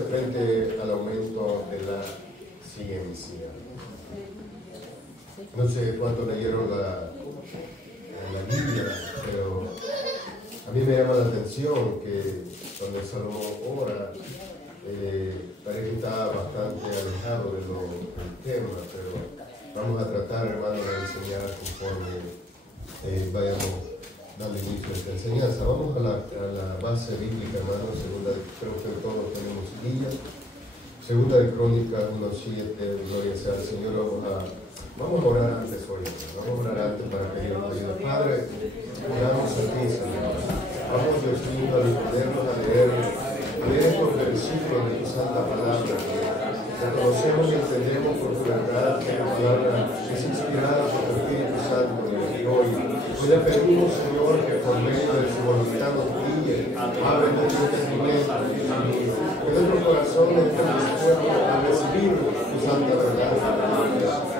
iglesia frente al aumento de la ciencia. No sé cuánto leyeron la Biblia, pero a mí me llama la atención que cuando Salomón ora, parece que está bastante alejado del tema, pero vamos a tratar, hermano, de enseñar conforme vayamos dando inicio a esta enseñanza. Vamos a la base bíblica, hermano. Creo que todos tenemos guía. Segunda de Crónicas 1:7, gloria sea al Señor. Vamos a orar antes hoy. Vamos a orar antes para pedir la ayuda. Padre, oramos a ti, Señor. Vamos, Dios mío, a disponernos a leer estos versículos de tu santa palabra. Reconocemos y entendemos por tu verdad que la palabra es inspirada por tu Espíritu Santo. Y hoy le pedimos, Señor, que por medio de su voluntad nos guíe, abre nuestro entendimiento, que nuestro corazón esté dispuesto a recibir tu santa verdad.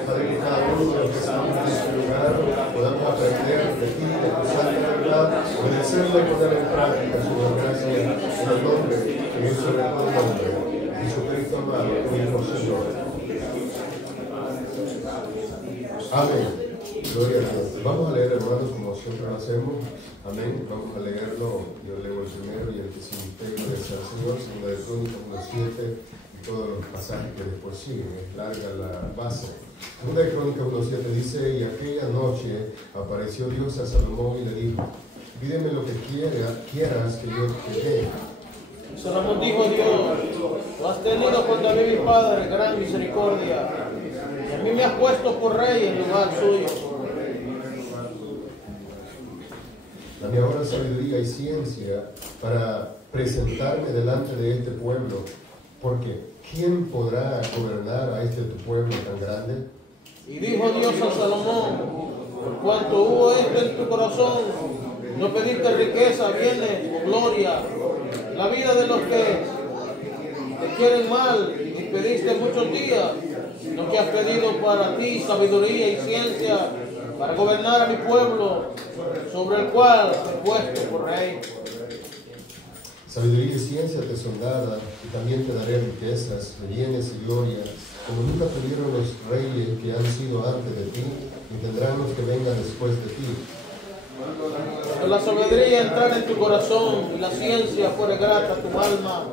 Padre, que cada uno de los que estamos en este lugar podamos aprender de ti, de tu santa verdad, obedecerla y poner en práctica su gracia en el nombre, en el sobre todo nombre, Jesucristo amado, tu Hijo Señor. Amén. Gloria a Dios. Vamos a leer, hermanos, como siempre lo hacemos. Amén. Vamos a leerlo. Yo leo el primero y el que se integra es el Señor, segunda de Crónicas 1:7 y todos los pasajes que después siguen. Es larga la base. Segunda de Crónicas 1:7 dice: y aquella noche apareció Dios a Salomón y le dijo: pídeme lo que quieras que yo te dé. Salomón dijo a Dios: tú has tenido contra mí, mi padre, gran misericordia, y a mí me has puesto por rey en lugar suyo. Dame ahora sabiduría y ciencia para presentarme delante de este pueblo, porque ¿quién podrá gobernar a este tu pueblo tan grande? Y dijo Dios a Salomón: por cuanto hubo esto en tu corazón, no pediste riqueza, bienes o gloria, la vida de los que te quieren mal, y pediste muchos días, lo que has pedido para ti, sabiduría y ciencia, para gobernar a mi pueblo, sobre el cual te he puesto por rey. Sabiduría y ciencia te son dadas, y también te daré riquezas, bienes y gloria, como nunca tuvieron los reyes que han sido antes de ti, y tendrán los que vengan después de ti. Cuando la sabiduría entrar en tu corazón y la ciencia fuere grata a tu alma,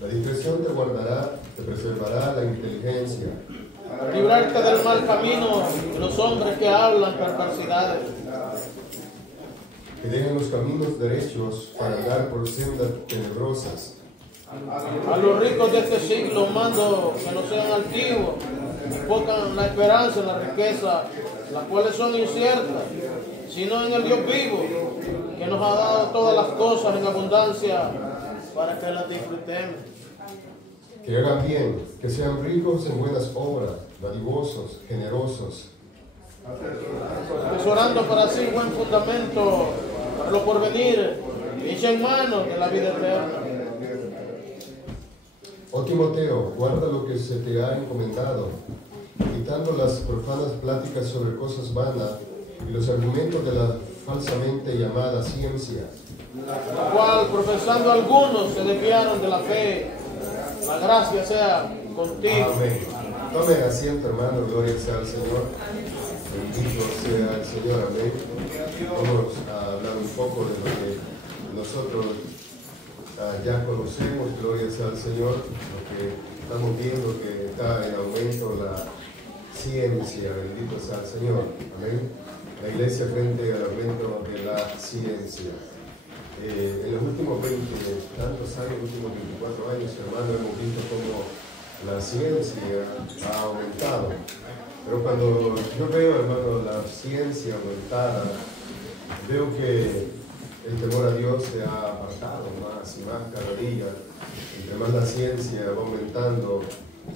la discreción te guardará, te preservará la inteligencia. librarte del mal camino de los hombres que hablan perversidades. Que dejen los caminos derechos para andar por sendas tenebrosas. A los ricos de este siglo mando que no sean altivos, ni pongan la esperanza en la riqueza, las cuales son inciertas, sino en el Dios vivo, que nos ha dado todas las cosas en abundancia para que las disfrutemos. Que hagan bien, que sean ricos en buenas obras, dadivosos, generosos. Atesorando para sí buen fundamento para lo porvenir, y echa en manos de la vida eterna. Oh Timoteo, guarda lo que se te ha encomendado, quitando las profanas pláticas sobre cosas vanas y los argumentos de la falsamente llamada ciencia, La cual, profesando algunos, se desviaron de la fe. La gracia sea contigo. Amén. Tomen asiento, hermano, gloria sea al Señor. Bendito sea el Señor, amén. Vamos a hablar un poco de lo que nosotros ya conocemos, gloria sea al Señor, lo que estamos viendo que está en aumento la ciencia, bendito sea el Señor, amén. La iglesia frente al aumento de la ciencia. En los últimos 20 tantos años, últimos 24 años, hermano, hemos visto cómo la ciencia ha aumentado. Pero cuando yo veo, hermano, la ciencia aumentada, veo que el temor a Dios se ha apartado más y más cada día. Entre más la ciencia va aumentando,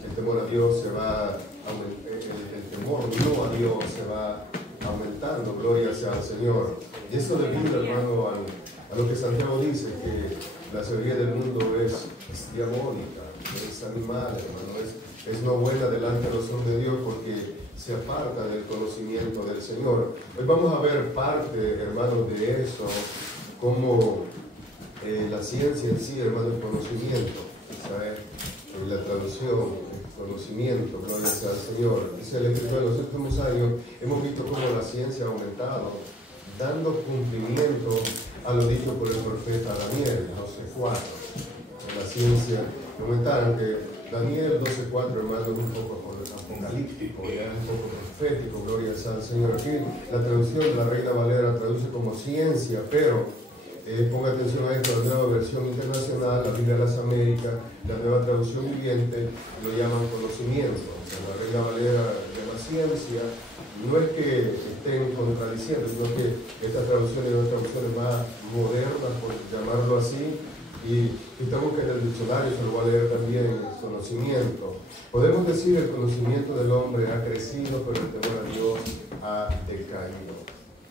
el temor a Dios se va el temor no a Dios se va aumentando. Gloria sea al Señor. Y esto debido, hermano, a lo que Santiago dice, que la sabiduría del mundo es diabólica, es animal, hermano, es no buena delante de los ojos de Dios, porque se aparta del conocimiento del Señor. Hoy vamos a ver parte, hermanos, de eso, cómo La ciencia en sí, hermano, es conocimiento. ¿Sabe? La traducción, conocimiento, gloria sea al Señor. Dice el Escritor, en los últimos años hemos visto cómo la ciencia ha aumentado, dando cumplimiento a lo dicho por el profeta Daniel, José 4. La ciencia aumentaron que Daniel 12:4, hermano, es un poco apocalíptico, ya es un poco profético, gloria sea al Señor. Aquí la traducción de la Reina Valera traduce como ciencia, pero ponga atención a esto, la nueva versión internacional, la Biblia de las Américas, la nueva traducción viviente, lo llaman conocimiento. O sea, la Reina Valera de la ciencia, no es que estén contradiciendo, sino que estas traducciones son traducciones más modernas, por llamarlo así, y estamos que en el diccionario se lo va a leer también, conocimiento. Podemos decir el conocimiento del hombre ha crecido, pero el temor a Dios ha decaído.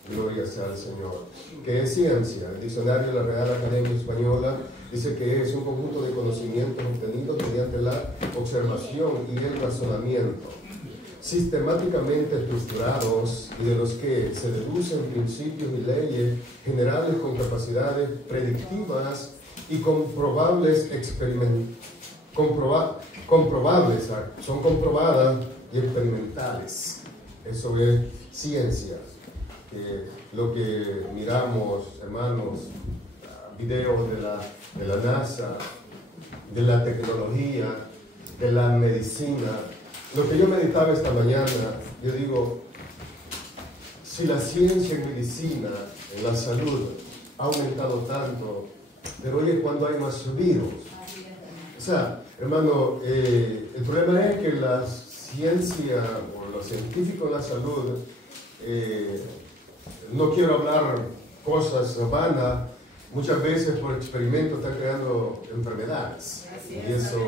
Gloria sea al Señor. ¿Qué es ciencia? El diccionario de la Real Academia Española dice que es un conjunto de conocimientos obtenidos mediante la observación y el razonamiento, sistemáticamente estructurados y de los que se deducen principios y leyes generales con capacidades predictivas y comprobables son comprobadas y experimentales. Eso es ciencia. Lo que miramos, hermanos, videos de la NASA, de la tecnología, de la medicina. Lo que yo meditaba esta mañana, yo digo, si la ciencia en medicina, en la salud, ha aumentado tanto, pero oye, cuando hay más virus. O sea, hermano, el problema es que la ciencia o los científicos de la salud, no quiero hablar cosas vanas, muchas veces por experimento están creando enfermedades. Y eso,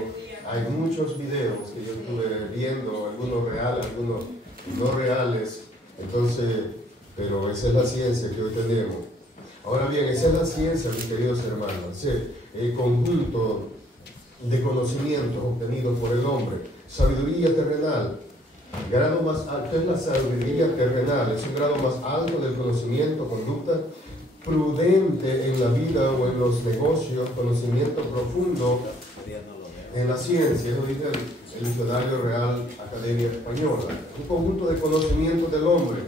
hay muchos videos que yo estuve viendo, algunos reales, algunos no reales. Entonces, pero esa es la ciencia que hoy tenemos. Ahora bien, esa es la ciencia, mis queridos hermanos, el conjunto de conocimientos obtenidos por el hombre, sabiduría terrenal. El grado más alto es la sabiduría terrenal, es un grado más alto del conocimiento, conducta prudente en la vida o en los negocios, conocimiento profundo en la ciencia. Eso dice el Diccionario Real Academia Española. Un conjunto de conocimientos del hombre.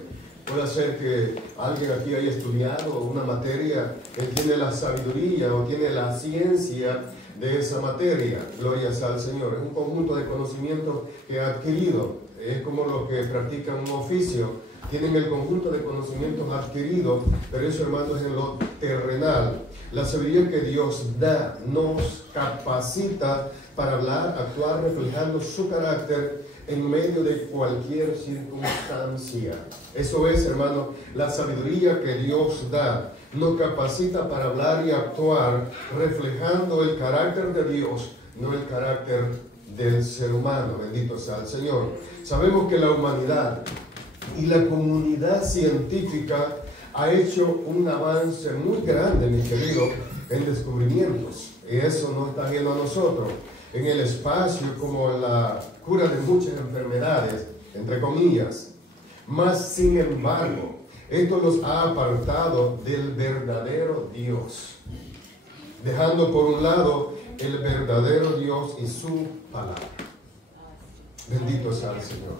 Puede ser que alguien aquí haya estudiado una materia, él tiene la sabiduría o tiene la ciencia de esa materia. Gloria sea al Señor. Es un conjunto de conocimientos que ha adquirido. Es como los que practican un oficio, tienen el conjunto de conocimientos adquiridos, pero eso, hermanos, es en lo terrenal. La sabiduría que Dios da nos capacita para hablar, actuar, reflejando su carácter en medio de cualquier circunstancia. Eso es, hermano, la sabiduría que Dios da nos capacita para hablar y actuar, reflejando el carácter de Dios, no el carácter del ser humano. Bendito sea el Señor. Sabemos que la humanidad y la comunidad científica ha hecho un avance muy grande, mis queridos, en descubrimientos. Y eso no está ajeno a nosotros. En el espacio, como la cura de muchas enfermedades, entre comillas. Mas, sin embargo, esto los ha apartado del verdadero Dios, dejando por un lado el verdadero Dios y su palabra. Bendito sea el Señor.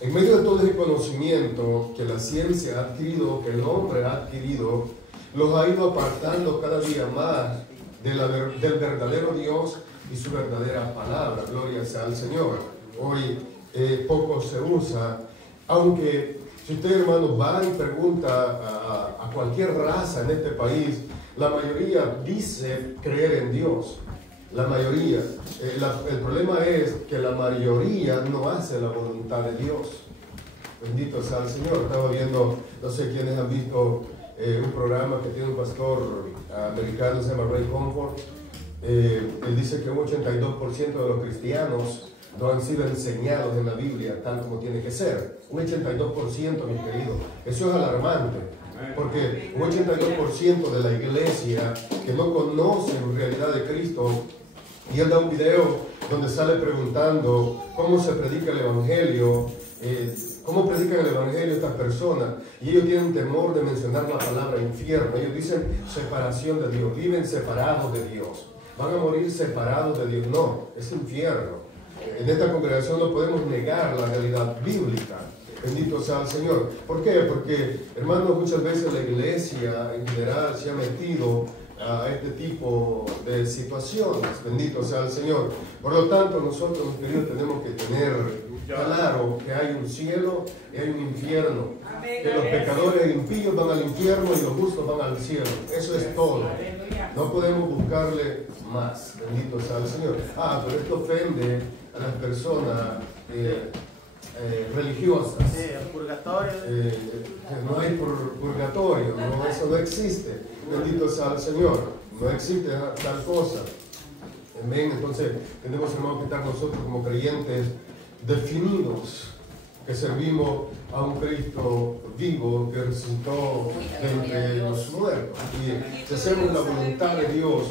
En medio de todo ese conocimiento que la ciencia ha adquirido, que el hombre ha adquirido, los ha ido apartando cada día más del verdadero Dios y su verdadera palabra. Gloria sea al Señor. Hoy poco se usa, aunque si usted, hermano, va y pregunta a cualquier raza en este país, la mayoría dice creer en Dios. La mayoría. El problema es que la mayoría no hace la voluntad de Dios. Bendito sea el Señor. Estaba viendo, no sé quiénes han visto un programa que tiene un pastor americano, se llama Ray Comfort. Él dice que un 82% de los cristianos no han sido enseñados en la Biblia tal como tiene que ser. Un 82%, mis queridos. Eso es alarmante. Porque un 82% de la iglesia que no conoce en realidad de Cristo, y él da un video donde sale preguntando cómo se predica el Evangelio, ¿Cómo predican el Evangelio estas personas? Y ellos tienen temor de mencionar la palabra infierno. Ellos dicen separación de Dios, viven separados de Dios. Van a morir separados de Dios. No, es infierno. En esta congregación no podemos negar la realidad bíblica. Bendito sea el Señor. ¿Por qué? Porque, hermanos, muchas veces la iglesia en general se ha metido a este tipo de situaciones. Bendito sea el Señor. Por lo tanto, nosotros, mis queridos, tenemos que tener claro que hay un cielo y hay un infierno. Que los pecadores impíos van al infierno y los justos van al cielo. Eso es todo. No podemos buscarle más. Bendito sea el Señor. Pero esto ofende a las personas religiosas. Sí, el purgatorio. No hay purgatorio, no, eso no existe. Bendito sea el Señor. No existe tal cosa. Amén. Entonces, tenemos, hermanos, que estar nosotros como creyentes definidos, que servimos a un Cristo vivo que resucitó de entre los muertos. Y si hacemos la voluntad de Dios,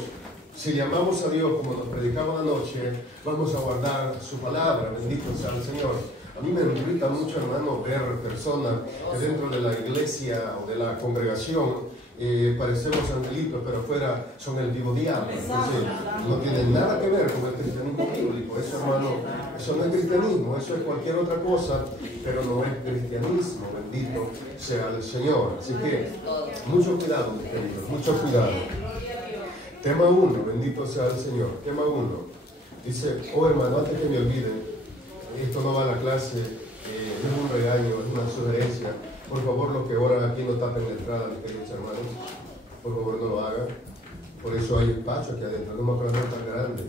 si llamamos a Dios como nos predicamos anoche, vamos a guardar su palabra. Bendito sea el Señor. A mí me irrita mucho, hermano, ver personas que dentro de la iglesia o de la congregación parecemos angelitos, pero afuera son el vivo diablo. Entonces, no tiene nada que ver con el cristianismo bíblico. Eso, hermano, eso no es cristianismo, eso es cualquier otra cosa, pero no es cristianismo. Bendito sea el Señor. Así que, mucho cuidado, mis queridos, mucho cuidado. Tema 1, bendito sea el Señor. Tema 1. Dice, hermano, antes que me olvide, esto no va a la clase, no es un regaño, es una sugerencia. Por favor, los que oran aquí no tapen la entrada, mis queridos hermanos. Por favor, no lo hagan. Por eso hay espacio aquí adentro, no me acuerdo tan grande.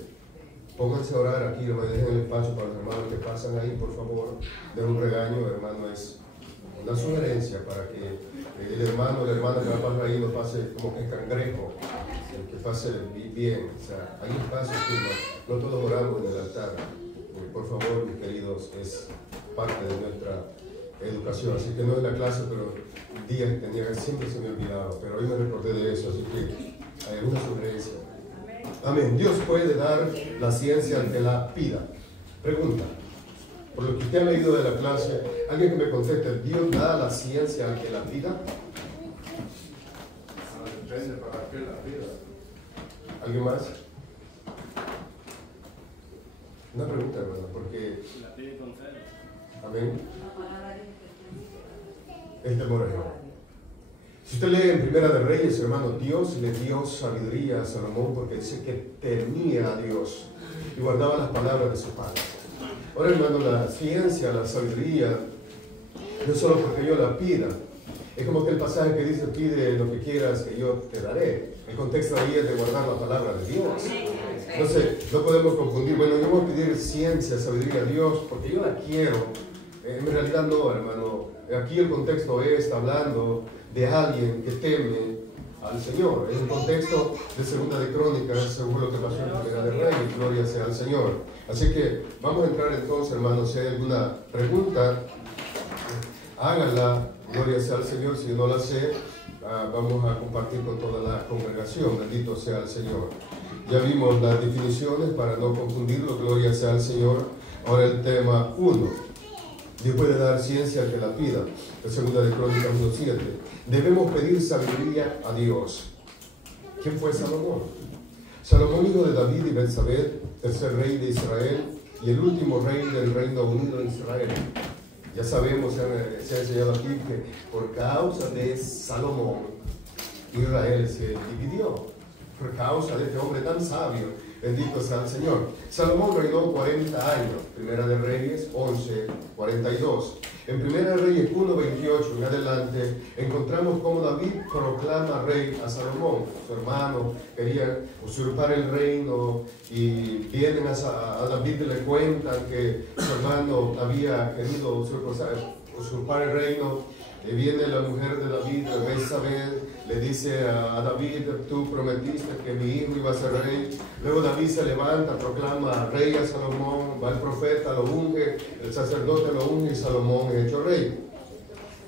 Pónganse a orar aquí, hermano, dejen el espacio para los hermanos que pasan ahí, por favor. De un regaño, hermano, es una sugerencia para que el hermano o la hermana que va a pasar ahí no pase como que cangrejo, que pase bien. O sea, hay espacio aquí, no todos oramos en el altar. Por favor, mis queridos, es parte de nuestra educación, así que no es la clase, pero el día que tenía que siempre se me olvidaba, pero hoy me recordé de eso, así que hay una sugerencia. Amén. Dios puede dar la ciencia al que la pida. Pregunta, por lo que usted ha leído de la clase, alguien que me conteste, ¿Dios da la ciencia al que la pida? Depende para qué la pida. ¿Alguien más? Una pregunta, hermano, porque... La pide con fe. Amén. El temor a Jehová. Si usted lee en Primera de Reyes, hermano, Dios le dio sabiduría a Salomón porque dice que temía a Dios y guardaba las palabras de su padre. Ahora, hermano, la ciencia, la sabiduría, no es solo porque yo la pida. Es como que el pasaje que dice, pide lo que quieras que yo te daré. El contexto ahí es de guardar la palabra de Dios. Entonces, no podemos confundir, bueno, yo voy a pedir ciencia, sabiduría a Dios porque yo la quiero. En realidad no, hermano. Aquí el contexto está hablando de alguien que teme al Señor. Es el contexto de Segunda de Crónicas, según lo que pasó en Primera de Reyes. Gloria sea al Señor. Así que vamos a entrar entonces, hermanos, si hay alguna pregunta, háganla. Gloria sea al Señor. Si no la sé, vamos a compartir con toda la congregación. Bendito sea el Señor. Ya vimos las definiciones para no confundirlo. Gloria sea al Señor. Ahora el tema 1. Dios puede dar ciencia al que la pida. La Segunda de Crónicas 1:7. Debemos pedir sabiduría a Dios. ¿Quién fue Salomón? Salomón, hijo de David y Betsabé, tercer rey de Israel y el último rey del Reino Unido de Israel. Ya sabemos, se ha enseñado aquí que por causa de Salomón, Israel se dividió. Por causa de este hombre tan sabio, bendito sea el Señor. Salomón reinó 40 años, Primera de Reyes 11:42. En Primera de Reyes 1:28 en adelante, encontramos cómo David proclama rey a Salomón. Su hermano quería usurpar el reino y vienen a David y le cuentan que su hermano había querido usurpar el reino. Viene la mujer de David, Betsabé, le dice a David, tú prometiste que mi hijo iba a ser rey. Luego David se levanta, proclama rey a Salomón, va el profeta, lo unge, el sacerdote lo unge y Salomón es hecho rey.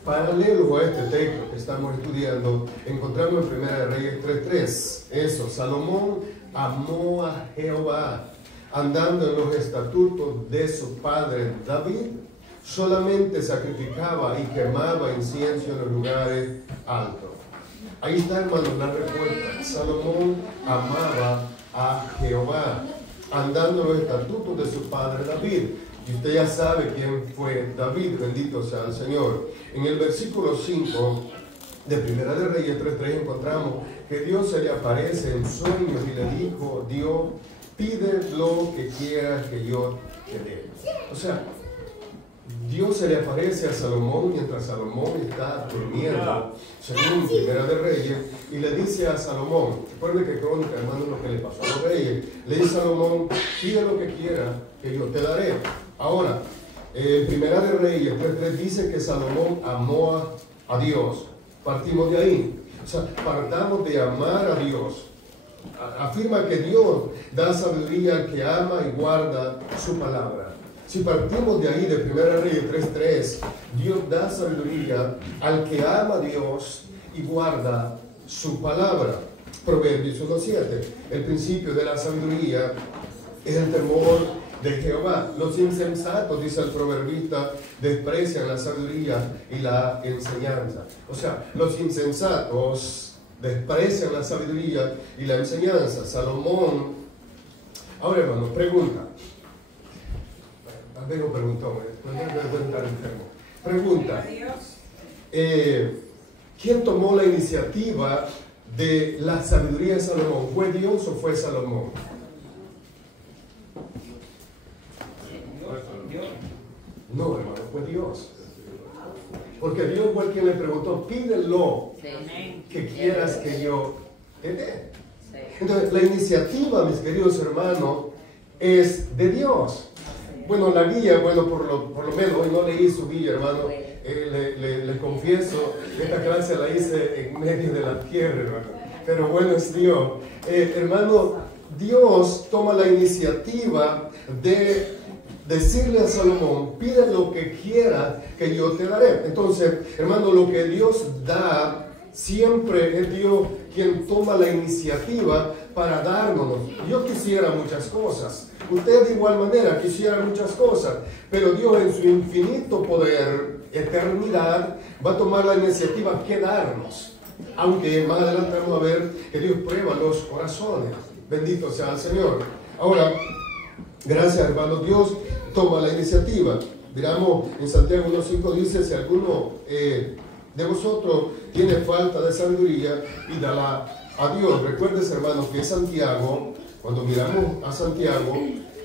Paralelo a este texto que estamos estudiando, encontramos en Primera de Reyes 3:3. Eso, Salomón amó a Jehová, andando en los estatutos de su padre David, solamente sacrificaba y quemaba incienso en los lugares altos. Ahí está, hermanos, la respuesta. Salomón amaba a Jehová, andando en los estatutos de su padre David. Y usted ya sabe quién fue David, bendito sea el Señor. En el versículo 5 de Primera de Reyes 3:3 encontramos que Dios se le aparece en sueños y le dijo: Dios, pide lo que quieras que yo te dé. O sea, Dios se le aparece a Salomón mientras Salomón está durmiendo, según Primera de Reyes, y le dice a Salomón, recuerde que Crónica, hermano, lo que le pasó a los reyes, le dice a Salomón: pide lo que quiera que yo te daré. Ahora, Primera de Reyes 3:3 dice que Salomón amó a Dios. Partimos de ahí. O sea, partamos de amar a Dios. Afirma que Dios da sabiduría al que ama y guarda su palabra. Si partimos de ahí, de Primera Reyes 3:3, Dios da sabiduría al que ama a Dios y guarda su palabra. Proverbios 1:7, el principio de la sabiduría es el temor de Jehová. Los insensatos, dice el proverbista, desprecian la sabiduría y la enseñanza. O sea, los insensatos desprecian la sabiduría y la enseñanza. Salomón. Ahora, hermano, pregunta. Vengo preguntó, pregunta. ¿Quién tomó la iniciativa de la sabiduría de Salomón? ¿Fue Dios o fue Salomón? No, hermano, fue Dios. Porque Dios fue el quien le preguntó: pídelo que quieras que yo te dé. Entonces, la iniciativa, mis queridos hermanos, es de Dios. Bueno, la guía, por lo menos, hoy no leí su guía, hermano. Le confieso, esta clase la hice en medio de la tierra, hermano. Pero bueno es Dios. Hermano, Dios toma la iniciativa de decirle a Salomón: pide lo que quiera que yo te daré. Entonces, hermano, lo que Dios da, siempre es Dios quien toma la iniciativa para darnos. Yo quisiera muchas cosas. Usted de igual manera quisiera muchas cosas. Pero Dios, en su infinito poder, eternidad, va a tomar la iniciativa que darnos. Aunque más adelante vamos a ver que Dios prueba los corazones. Bendito sea el Señor. Ahora, gracias, hermano, Dios toma la iniciativa. Digamos, en Santiago 1:5 dice: si alguno de vosotros tiene falta de sabiduría, y dala a Dios. Recuerdes, hermano, que Santiago, cuando miramos a Santiago,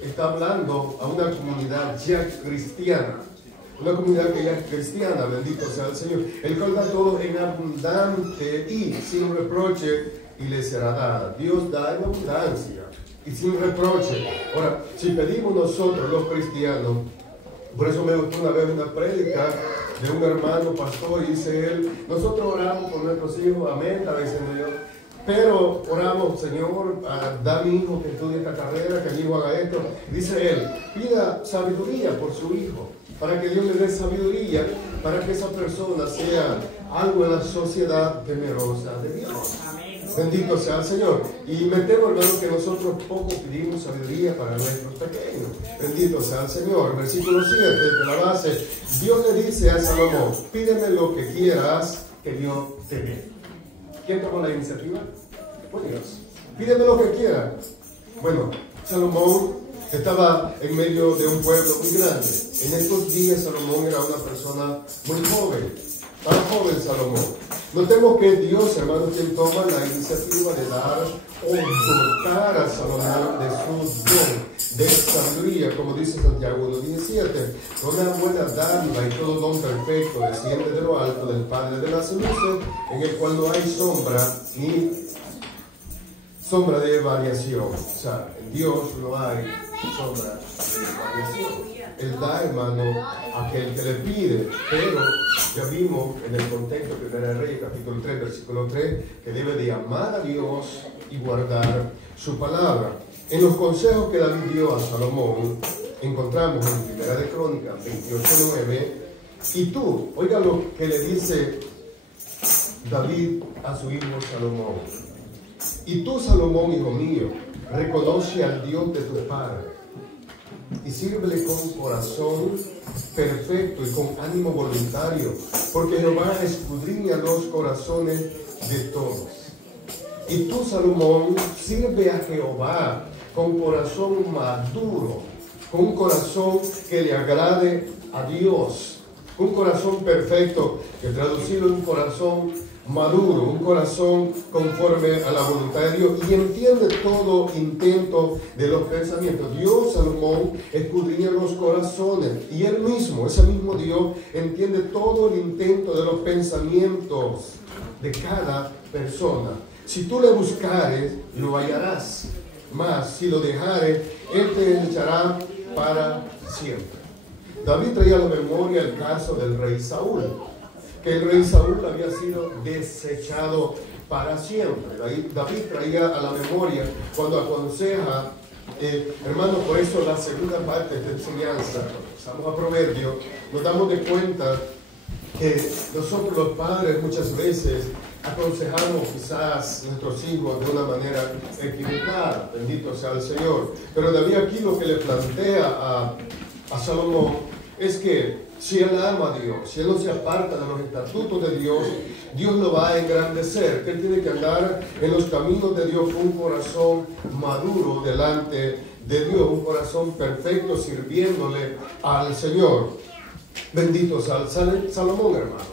está hablando a una comunidad ya cristiana. Una comunidad que ya es cristiana, bendito sea el Señor. El cual da todo en abundante y sin reproche, y le será dada. Dios da en abundancia y sin reproche. Ahora, si pedimos nosotros los cristianos, por eso me gustó una vez una prédica de un hermano pastor, y dice él: nosotros oramos por nuestros hijos, amén, está diciendo yo, pero oramos: Señor, da mi hijo que estudie esta carrera, que mi hijo haga esto. Dice él: pida sabiduría por su hijo, para que Dios le dé sabiduría, para que esa persona sea algo en la sociedad temerosa de Dios. Bendito sea el Señor. Y me temo, hermano, que nosotros poco pedimos sabiduría para nuestros pequeños. Bendito sea el Señor. Versículo 7 de la base. Dios le dice a Salomón: pídeme lo que quieras que yo te dé. ¿Quién tomó la iniciativa? Pues Dios. Pídeme lo que quieras. Bueno, Salomón estaba en medio de un pueblo muy grande. En estos días Salomón era una persona muy joven. Tan joven Salomón. Notemos que es Dios, hermano, quien toma la iniciativa de dar o dotar a Salomón de su don de sabiduría, como dice Santiago 1:17. Toda buena dádiva y todo don perfecto desciende de lo alto del Padre de las luces, en el cual no hay sombra ni sombra de variación. O sea, en Dios no hay sombra de variación. Él da, hermano, a aquel que le pide, pero ya vimos en el contexto de Primera Reyes, capítulo 3, versículo 3, que debe de amar a Dios y guardar su palabra. En los consejos que David dio a Salomón, encontramos en Primera de Crónicas 28:9, y tú, oiga lo que le dice David a su hijo Salomón: y tú, Salomón, hijo mío, reconoce al Dios de tu padre. y sírvele con corazón perfecto y con ánimo voluntario, porque Jehová escudriña los corazones de todos. Y tú, Salomón, sirve a Jehová con corazón maduro, con un corazón que le agrade a Dios, un corazón perfecto, que traducido en un corazón maduro, un corazón conforme a la voluntad de Dios, y entiende todo intento de los pensamientos. Dios, Salomón, escudriña los corazones, y él mismo, ese mismo Dios, entiende todo el intento de los pensamientos de cada persona. Si tú le buscares, lo hallarás, mas si lo dejares, él te echará para siempre. David traía a la memoria el caso del rey Saúl, que el rey Saúl había sido desechado para siempre. David traía a la memoria cuando aconseja, hermano, por eso la segunda parte de esta enseñanza, estamos a Proverbios, nos damos de cuenta que nosotros los padres muchas veces aconsejamos quizás a nuestros hijos de una manera equivocada, bendito sea el Señor. Pero David aquí lo que le plantea a Salomón es que si él ama a Dios, si él no se aparta de los estatutos de Dios, Dios lo va a engrandecer, que él tiene que andar en los caminos de Dios con un corazón maduro delante de Dios, un corazón perfecto sirviéndole al Señor. Bendito sea Salomón, hermano.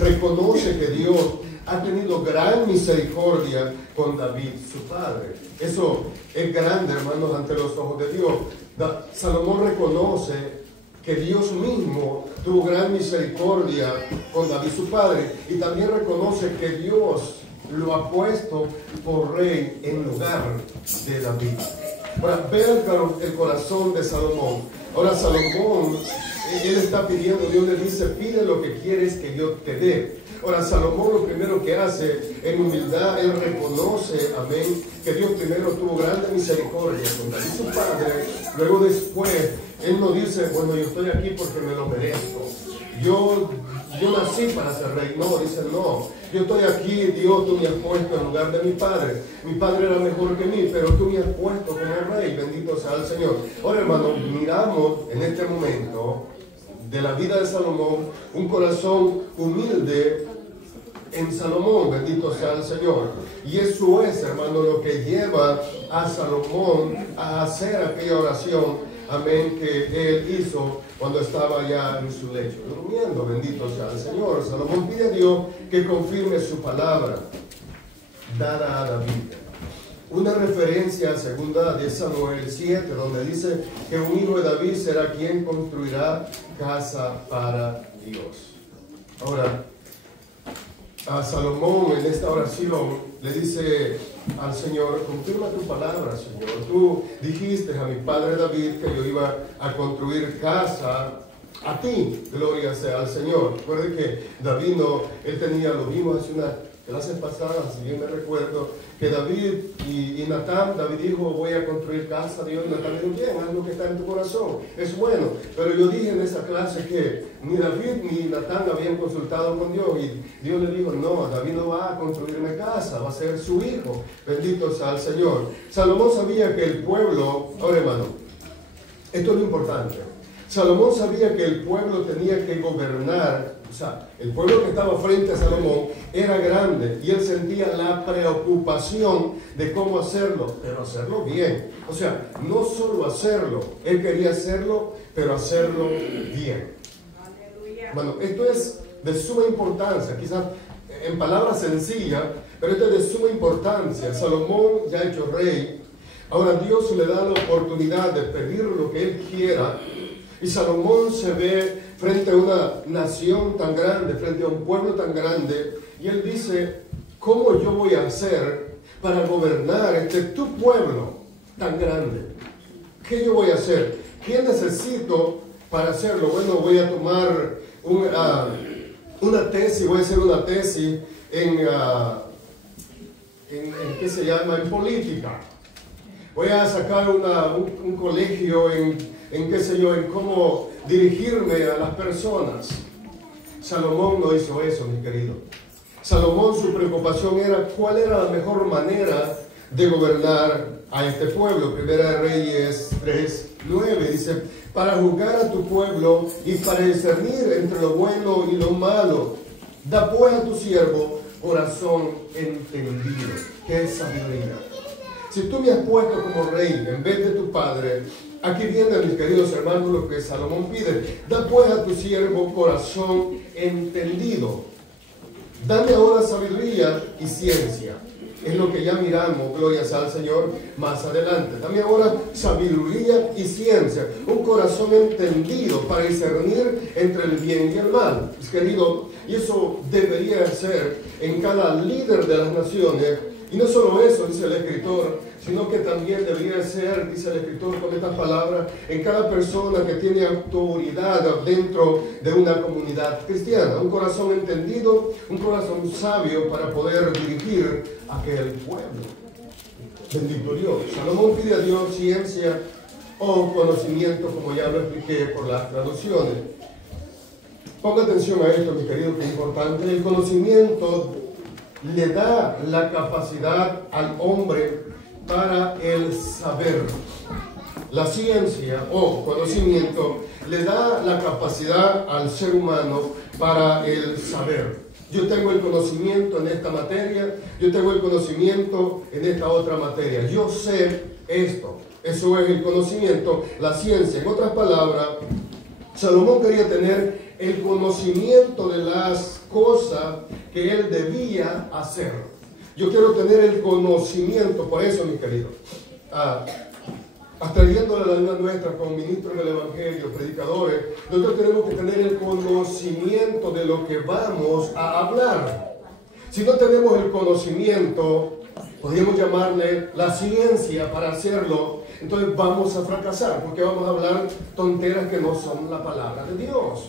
Reconoce que Dios ha tenido gran misericordia con David, su padre. Eso es grande, hermanos, ante los ojos de Dios. Salomón reconoce que Dios mismo tuvo gran misericordia con David, su padre, y también reconoce que Dios lo ha puesto por rey en lugar de David. Ahora, vean el corazón de Salomón. Ahora, Salomón, él está pidiendo, Dios le dice, pide lo que quieres que yo te dé. Ahora, Salomón lo primero que hace en humildad, él reconoce, amén, que Dios primero tuvo grande misericordia con David, su padre. Luego después, él no dice, bueno, yo estoy aquí porque me lo merezco. Yo nací para ser rey. No, dice, no. Yo estoy aquí, Dios, tú me has puesto en lugar de mi padre. Mi padre era mejor que mí, pero tú me has puesto como rey. Bendito sea el Señor. Ahora, hermano, miramos en este momento de la vida de Salomón un corazón humilde en Salomón, bendito sea el Señor. Y eso es, hermano, lo que lleva a Salomón a hacer aquella oración, amén, que él hizo cuando estaba ya en su lecho, durmiendo, bendito sea el Señor. Salomón pide a Dios que confirme su palabra dada a David. Una referencia a segunda de Samuel 7, donde dice que un hijo de David será quien construirá casa para Dios. Ahora, a Salomón en esta oración le dice al Señor, confirma tu palabra, Señor. Tú dijiste a mi padre David que yo iba a construir casa a ti, gloria sea al Señor. Recuerde que David él tenía, lo vimos hace unas clases pasadas, si bien me recuerdo, que David y Natán, David dijo, voy a construir casa a Dios, y Natán dijo, bien, haz lo que está en tu corazón, es bueno. Pero yo dije en esa clase que ni David ni Natán habían consultado con Dios, y Dios le dijo, no, David no va a construirme casa, va a ser su hijo, bendito sea el Señor. Salomón sabía que el pueblo, ahora hermano, esto es lo importante, Salomón sabía que el pueblo tenía que gobernar. O sea, el pueblo que estaba frente a Salomón era grande y él sentía la preocupación de cómo hacerlo, pero hacerlo bien. O sea, no solo hacerlo, él quería hacerlo, pero hacerlo bien. Bueno, esto es de suma importancia, quizás en palabras sencillas, pero esto es de suma importancia. Salomón ya hecho rey, ahora Dios le da la oportunidad de pedir lo que él quiera, y Salomón se ve frente a una nación tan grande, frente a un pueblo tan grande, y él dice, ¿cómo yo voy a hacer para gobernar tu pueblo tan grande? ¿Qué yo voy a hacer? ¿Qué necesito para hacerlo? Bueno, voy a tomar una tesis, voy a hacer una tesis en ¿qué se llama? En política. Voy a sacar un colegio en qué sé yo, en cómo dirigirme a las personas. Salomón no hizo eso, mi querido. Salomón, su preocupación era cuál era la mejor manera de gobernar a este pueblo. Primera de Reyes 3:9 dice, para juzgar a tu pueblo y para discernir entre lo bueno y lo malo, da pues a tu siervo corazón entendido. ¿Qué es sabiduría? Si tú me has puesto como rey en vez de tu padre, aquí viene, mis queridos hermanos, lo que Salomón pide. Da pues a tu siervo corazón entendido. Dame ahora sabiduría y ciencia. Es lo que ya miramos, gloria sea al Señor, más adelante. Dame ahora sabiduría y ciencia, un corazón entendido para discernir entre el bien y el mal. Mis queridos, y eso debería ser en cada líder de las naciones. Y no solo eso, dice el escritor, sino que también debería ser, dice el escritor con estas palabras, en cada persona que tiene autoridad dentro de una comunidad cristiana. Un corazón entendido, un corazón sabio para poder dirigir a aquel pueblo. Bendito Dios. Salomón pide a Dios ciencia o conocimiento, como ya lo expliqué por las traducciones. Ponga atención a esto, mi querido, que es importante. El conocimiento le da la capacidad al hombre para el saber. La ciencia o conocimiento le da la capacidad al ser humano para el saber. Yo tengo el conocimiento en esta materia, yo tengo el conocimiento en esta otra materia. Yo sé esto. Eso es el conocimiento, la ciencia. En otras palabras, Salomón quería tener el conocimiento de las cosas que él debía hacer. Yo quiero tener el conocimiento, por eso, mis queridos, trayéndole la vida nuestra como ministros del Evangelio, predicadores, nosotros tenemos que tener el conocimiento de lo que vamos a hablar. Si no tenemos el conocimiento, podríamos llamarle la ciencia para hacerlo, entonces vamos a fracasar, porque vamos a hablar tonteras que no son la palabra de Dios.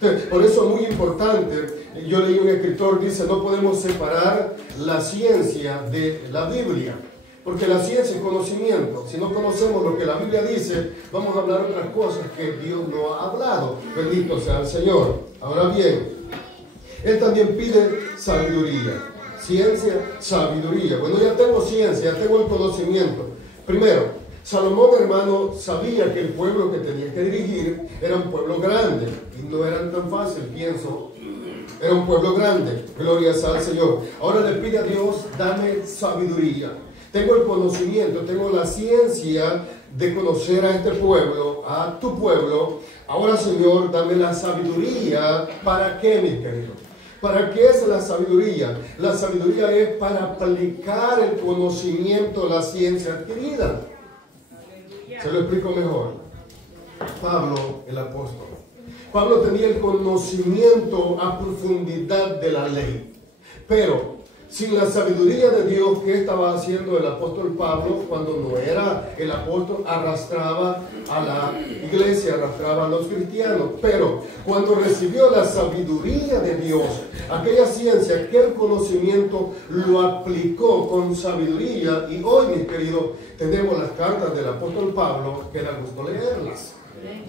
Entonces, por eso es muy importante, yo leí un escritor, dice, no podemos separar la ciencia de la Biblia, porque la ciencia es conocimiento. Si no conocemos lo que la Biblia dice, vamos a hablar otras cosas que Dios no ha hablado. Bendito sea el Señor. Ahora bien, él también pide sabiduría. Ciencia, sabiduría. Bueno, ya tengo ciencia, ya tengo el conocimiento. Primero, Salomón, hermano, sabía que el pueblo que tenía que dirigir era un pueblo grande. Y no era tan fácil, pienso. Era un pueblo grande. Gloria sea al Señor. Ahora le pide a Dios, dame sabiduría. Tengo el conocimiento, tengo la ciencia de conocer a este pueblo, a tu pueblo. Ahora, Señor, dame la sabiduría. ¿Para qué, mis queridos? ¿Para qué es la sabiduría? La sabiduría es para aplicar el conocimiento, la ciencia adquirida. Se lo explico mejor. Pablo, el apóstol. Pablo tenía el conocimiento a profundidad de la ley. Pero sin la sabiduría de Dios, ¿qué estaba haciendo el apóstol Pablo cuando no era el apóstol? Arrastraba a la iglesia, arrastraba a los cristianos. Pero cuando recibió la sabiduría de Dios, aquella ciencia, aquel conocimiento, lo aplicó con sabiduría. Y hoy, mis queridos, tenemos las cartas del apóstol Pablo que da gusto leerlas.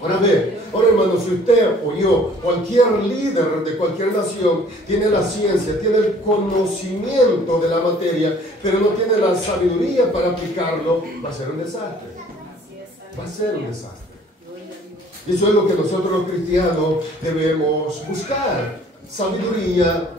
Ahora ve, ahora hermano, si usted o yo, cualquier líder de cualquier nación, tiene la ciencia, tiene el conocimiento de la materia, pero no tiene la sabiduría para aplicarlo, va a ser un desastre. Va a ser un desastre. Y eso es lo que nosotros los cristianos debemos buscar: sabiduría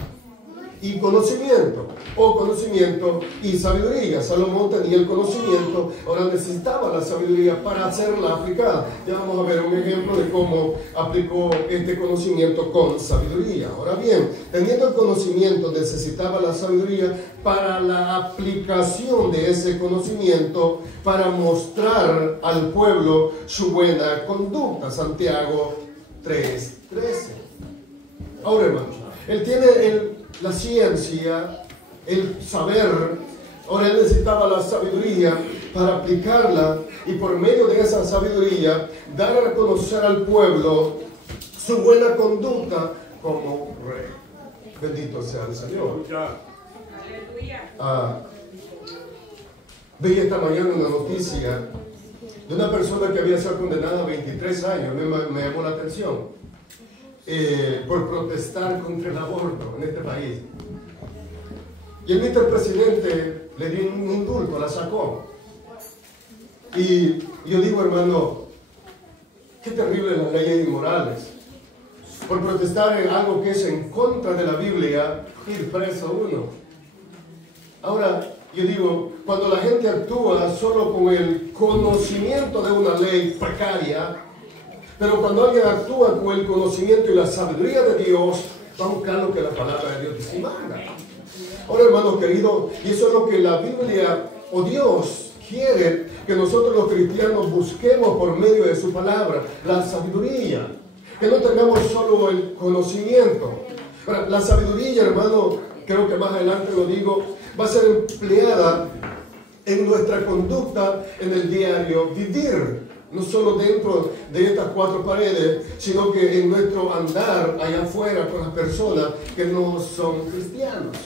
y conocimiento, o conocimiento y sabiduría. Salomón tenía el conocimiento, ahora necesitaba la sabiduría para hacerla aplicada. Ya vamos a ver un ejemplo de cómo aplicó este conocimiento con sabiduría. Ahora bien, teniendo el conocimiento, necesitaba la sabiduría para la aplicación de ese conocimiento, para mostrar al pueblo su buena conducta. Santiago 3:13. Ahora, hermanos, él tiene la ciencia, el saber. Ahora él necesitaba la sabiduría para aplicarla y por medio de esa sabiduría dar a conocer al pueblo su buena conducta como rey. Bendito sea el Señor. Vi esta mañana una noticia de una persona que había sido condenada a 23 años. Me llamó la atención. Por protestar contra el aborto en este país. Y el vicepresidente le dio un indulto, la sacó. Y yo digo, hermano, qué terrible las leyes inmorales. Por protestar en algo que es en contra de la Biblia, ir preso uno. Ahora, yo digo, cuando la gente actúa solo con el conocimiento de una ley precaria, pero cuando alguien actúa con el conocimiento y la sabiduría de Dios, va a buscar lo que la palabra de Dios dice y manda. Ahora, hermanos queridos, y eso es lo que la Biblia o Dios quiere que nosotros los cristianos busquemos por medio de su palabra, la sabiduría. Que no tengamos solo el conocimiento. Ahora, la sabiduría, hermano, creo que más adelante lo digo, va a ser empleada en nuestra conducta en el diario vivir. No solo dentro de estas cuatro paredes, sino que en nuestro andar allá afuera con las personas que no son cristianos.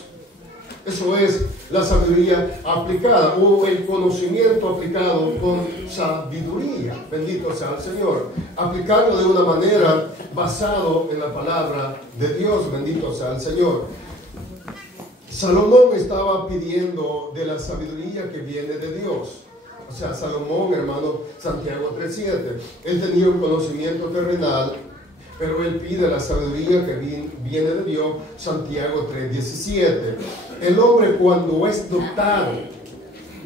Eso es la sabiduría aplicada, o el conocimiento aplicado con sabiduría. Bendito sea el Señor. Aplicarlo de una manera basado en la palabra de Dios. Bendito sea el Señor. Salomón estaba pidiendo de la sabiduría que viene de Dios. O sea, Salomón, hermano, Santiago 3:7. Él tenía un conocimiento terrenal, pero él pide la sabiduría que viene de Dios, Santiago 3:17. El hombre cuando es dotado,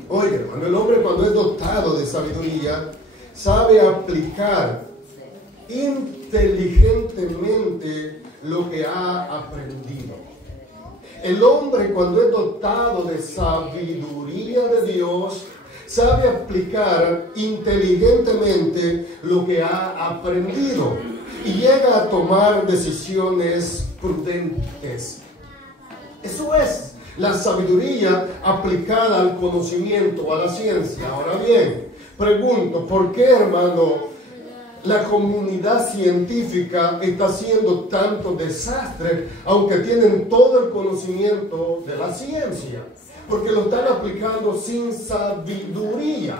oiga hermano, el hombre cuando es dotado de sabiduría, sabe aplicar inteligentemente lo que ha aprendido. El hombre cuando es dotado de sabiduría de Dios, sabe aplicar inteligentemente lo que ha aprendido y llega a tomar decisiones prudentes. Eso es la sabiduría aplicada al conocimiento, a la ciencia. Ahora bien, pregunto, ¿por qué, hermano, la comunidad científica está haciendo tanto desastre, aunque tienen todo el conocimiento de la ciencia? Porque lo están aplicando sin sabiduría.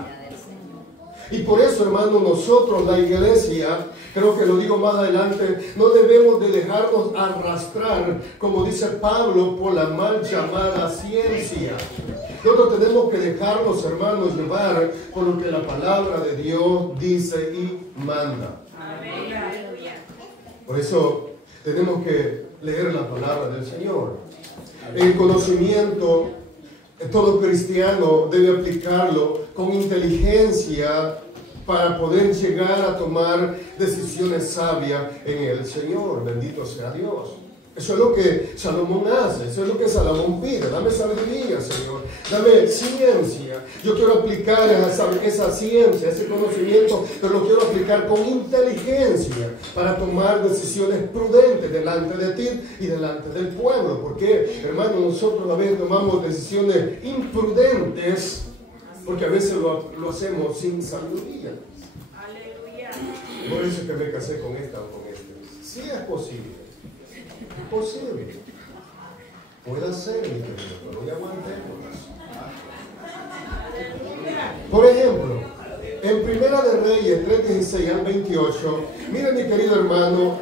Y por eso, hermano, nosotros, la iglesia, creo que lo digo más adelante, no debemos de dejarnos arrastrar, como dice Pablo, por la mal llamada ciencia. Nosotros tenemos que dejarnos, hermanos, llevar por lo que la palabra de Dios dice y manda. Por eso tenemos que leer la palabra del Señor. El conocimiento, todo cristiano debe aplicarlo con inteligencia para poder llegar a tomar decisiones sabias en el Señor. Bendito sea Dios. Eso es lo que Salomón hace, eso es lo que Salomón pide. Dame sabiduría, Señor. Dame ciencia. Yo quiero aplicar esa ciencia, ese conocimiento, pero lo quiero aplicar con inteligencia para tomar decisiones prudentes delante de ti y delante del pueblo. Porque, hermano, nosotros a veces tomamos decisiones imprudentes porque a veces lo hacemos sin sabiduría. Aleluya. Por eso es que me casé con esta o con este. Sí es posible. Es posible. Puede ser, mi querido, pero ya aguantemos. Por ejemplo, en Primera de Reyes 3:16 al 28, mire, mi querido hermano,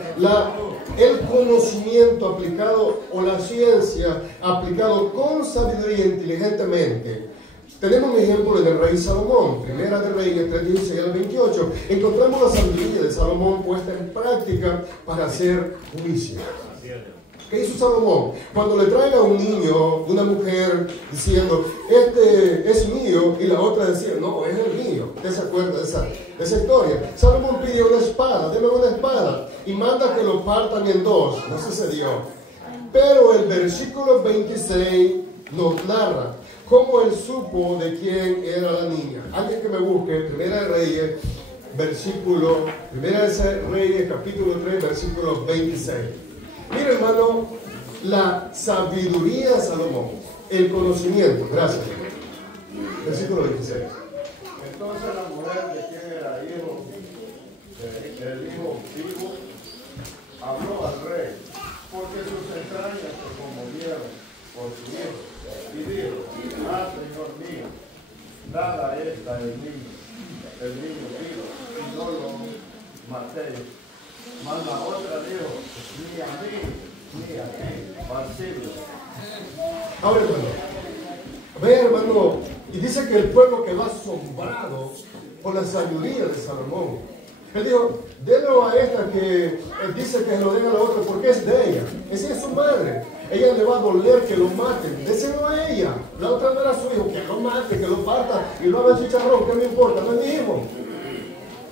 el conocimiento aplicado o la ciencia aplicado con sabiduría inteligentemente. Tenemos un ejemplo del rey Salomón. Primera de Reyes 3:16 al 28. Encontramos la sabiduría de Salomón puesta en práctica para hacer juicio. ¿Qué hizo Salomón? Cuando le traiga a un niño, una mujer diciendo, este es mío, y la otra decía, no, es el mío. ¿Usted se acuerda de esa historia? Salomón pidió una espada, deme una espada, y manda que lo partan en dos. No sucedió. Pero el versículo 26 nos narra cómo él supo de quién era la niña. Alguien que me busque, Primera de Reyes, Primera de Reyes, capítulo 3, versículo 26. Mira, hermano, la sabiduría de Salomón, el conocimiento. Gracias. Versículo 26. Entonces la mujer de quien era hijo, el hijo vivo, habló al rey, porque sus entrañas se conmovieron por su hijo, y dijo, Señor mío, dada esta el niño vivo, y no lo matéis. Mas la otra dijo, ni a mí, Basilio. Ahora, hermano, ve, hermano, y dice que el pueblo quedó asombrado por la sabiduría de Salomón. Él dijo, délo a esta que él dice que lo den a la otra porque es de ella. Esa es su madre. Ella le va a doler que lo maten. Déselo a ella. La otra no era su hijo. Que lo mate, que lo parta y lo haga chicharrón. ¿Qué me importa? No es mi hijo.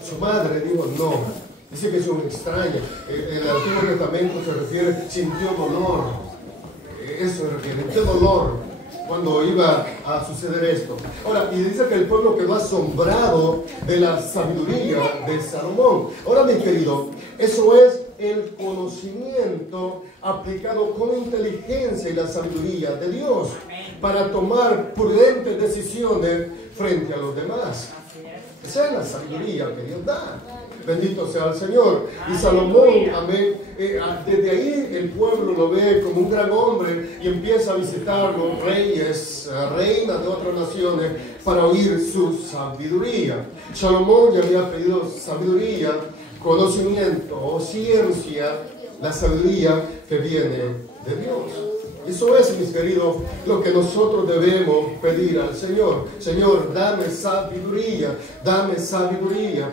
Su madre dijo no. Dice que es un extraño. En el Antiguo Testamento se refiere, sintió dolor. Eso se refiere, sintió dolor cuando iba a suceder esto. Ahora, y dice que el pueblo quedó asombrado de la sabiduría de Salomón. Ahora, mi querido, eso es el conocimiento aplicado con inteligencia y la sabiduría de Dios para tomar prudentes decisiones frente a los demás. Esa es la sabiduría que Dios da. Bendito sea el Señor. Y Salomón, amén, desde ahí el pueblo lo ve como un gran hombre y empieza a visitar los reyes, reinas de otras naciones para oír su sabiduría. Salomón ya había pedido sabiduría, conocimiento o ciencia, la sabiduría que viene de Dios. Eso es, mis queridos, lo que nosotros debemos pedir al Señor. Señor, dame sabiduría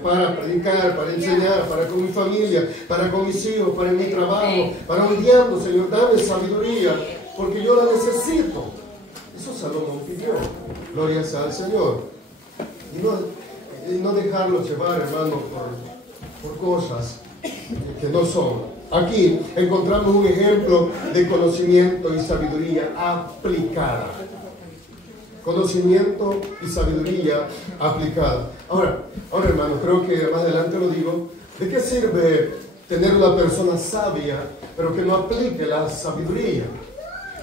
para predicar, para enseñar, para con mi familia, para con mis hijos, para en mi trabajo, para odiando, Señor, dame sabiduría, porque yo la necesito. Eso Salomón pidió. Gloria sea al Señor. Y no dejarlo llevar, hermano, por cosas que no son. Aquí encontramos un ejemplo de conocimiento y sabiduría aplicada. Conocimiento y sabiduría aplicada. Ahora, hermano, creo que más adelante lo digo. ¿De qué sirve tener una persona sabia, pero que no aplique la sabiduría?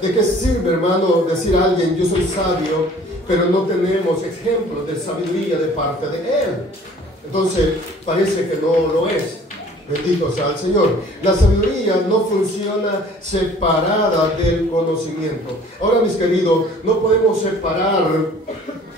¿De qué sirve, hermano, decir a alguien, yo soy sabio, pero no tenemos ejemplos de sabiduría de parte de él? Entonces, parece que no lo es. Bendito sea el Señor. La sabiduría no funciona separada del conocimiento. Ahora, mis queridos, no podemos separar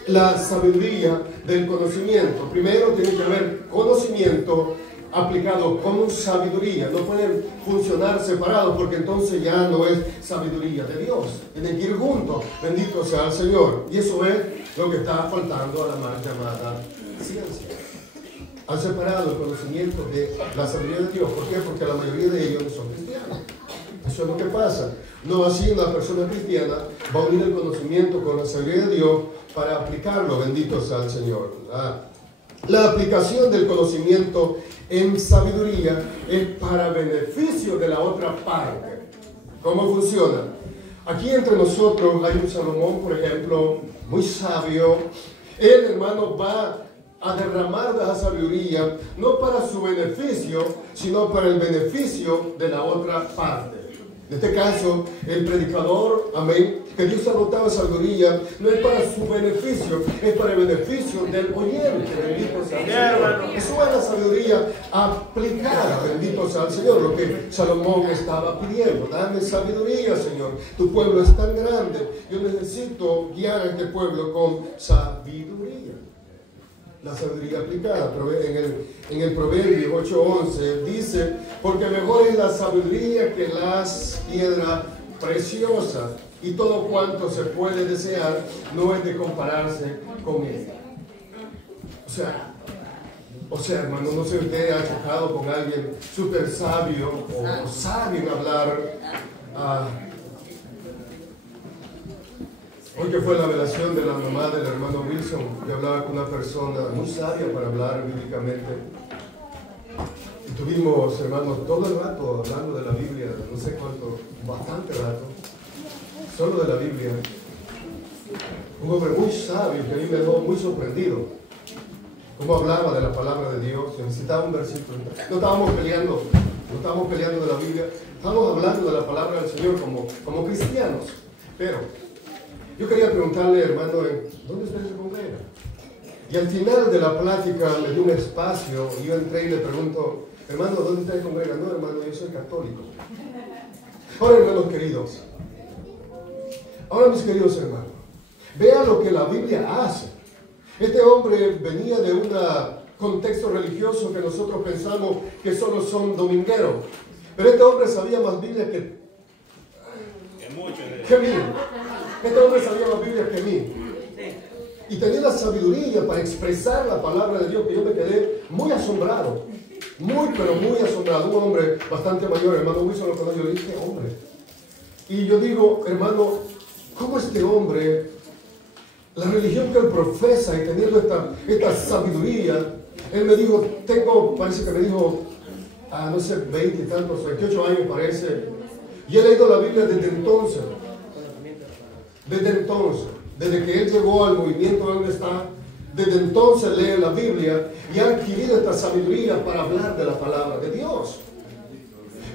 la sabiduría del conocimiento. Primero tiene que haber conocimiento aplicado con sabiduría. No pueden funcionar separados porque entonces ya no es sabiduría de Dios. Tienen que ir juntos. Bendito sea el Señor. Y eso es lo que está faltando a la mal llamada ciencia. Han separado el conocimiento de la sabiduría de Dios. ¿Por qué? Porque la mayoría de ellos no son cristianos. Eso es lo que pasa. No así una persona cristiana va a unir el conocimiento con la sabiduría de Dios para aplicarlo. Bendito sea el Señor. La aplicación del conocimiento en sabiduría es para beneficio de la otra parte. ¿Cómo funciona? Aquí entre nosotros hay un Salomón, por ejemplo, muy sabio. Él, hermano, va a derramar de la sabiduría, no para su beneficio, sino para el beneficio de la otra parte. En este caso, el predicador, amén, que Dios ha dotado de sabiduría, no es para su beneficio, es para el beneficio del oyente. Bendito sea el Señor. Eso es la sabiduría aplicada. Bendito sea el Señor. Lo que Salomón estaba pidiendo. Dame sabiduría, Señor. Tu pueblo es tan grande. Yo necesito guiar a este pueblo con sabiduría. La sabiduría aplicada, pero en el Proverbio 8:11 dice, porque mejor es la sabiduría que las piedras preciosas, y todo cuanto se puede desear no es de compararse con ella. O sea, hermano, no sé si usted ha chocado con alguien súper sabio o sabio en hablar. Hoy que fue la velación de la mamá del hermano Wilson, yo hablaba con una persona muy sabia para hablar bíblicamente. Y tuvimos, hermanos, todo el rato hablando de la Biblia, no sé cuánto, bastante rato, solo de la Biblia. Un hombre muy sabio que a mí me dejó muy sorprendido. Cómo hablaba de la palabra de Dios, necesitaba un versículo. No estábamos peleando de la Biblia, estábamos hablando de la palabra del Señor como cristianos. Pero yo quería preguntarle, hermano, ¿dónde usted se congrega? Y al final de la plática me dio un espacio y yo entré y le pregunto, hermano, ¿dónde usted se congrega? No, hermano, yo soy católico. Ahora, hermanos queridos, mis queridos hermanos, vean lo que la Biblia hace. Este hombre venía de un contexto religioso que nosotros pensamos que solo son domingueros. Pero este hombre sabía más Biblia que mí. Este hombre sabía más Biblia que mí. y tenía la sabiduría para expresar la palabra de Dios, que yo me quedé muy asombrado, pero muy asombrado. Un hombre bastante mayor, hermano Wilson lo conoce, yo le dije, hombre. Y yo digo, hermano, ¿cómo este hombre, la religión que él profesa y teniendo esta sabiduría, él me dijo, parece que me dijo, no sé, 20 y tantos, 28 años parece, y he leído la Biblia desde entonces, desde que él llegó al movimiento donde está, desde entonces lee la Biblia y ha adquirido esta sabiduría para hablar de la palabra de Dios.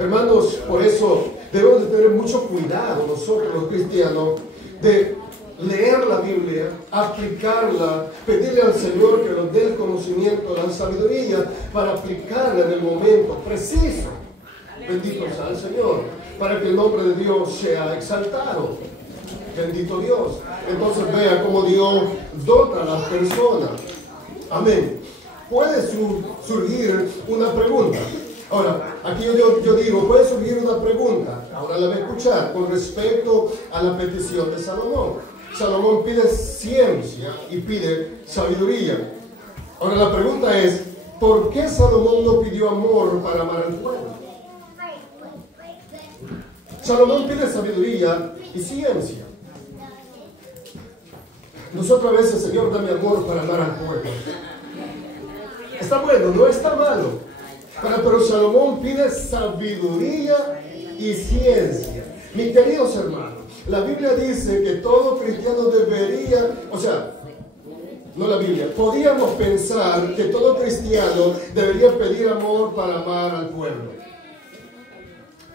Hermanos, por eso debemos de tener mucho cuidado nosotros los cristianos de leer la Biblia, aplicarla, pedirle al Señor que nos dé el conocimiento, la sabiduría para aplicarla en el momento preciso. Bendito sea el Señor, para que el nombre de Dios sea exaltado. Bendito Dios. Entonces vea cómo Dios dota a las personas. Amén. Puede surgir una pregunta. Ahora, aquí yo digo, puede surgir una pregunta. Ahora la voy a escuchar con respecto a la petición de Salomón. Salomón pide ciencia y pide sabiduría. Ahora la pregunta es, ¿por qué Salomón no pidió amor para amar al pueblo? Salomón pide sabiduría y ciencia. Nosotros a veces, Señor, dame amor para amar al pueblo. Está bueno, no está malo. Pero Salomón pide sabiduría y ciencia. Mis queridos hermanos, la Biblia dice que todo cristiano debería, no la Biblia, podríamos pensar que todo cristiano debería pedir amor para amar al pueblo.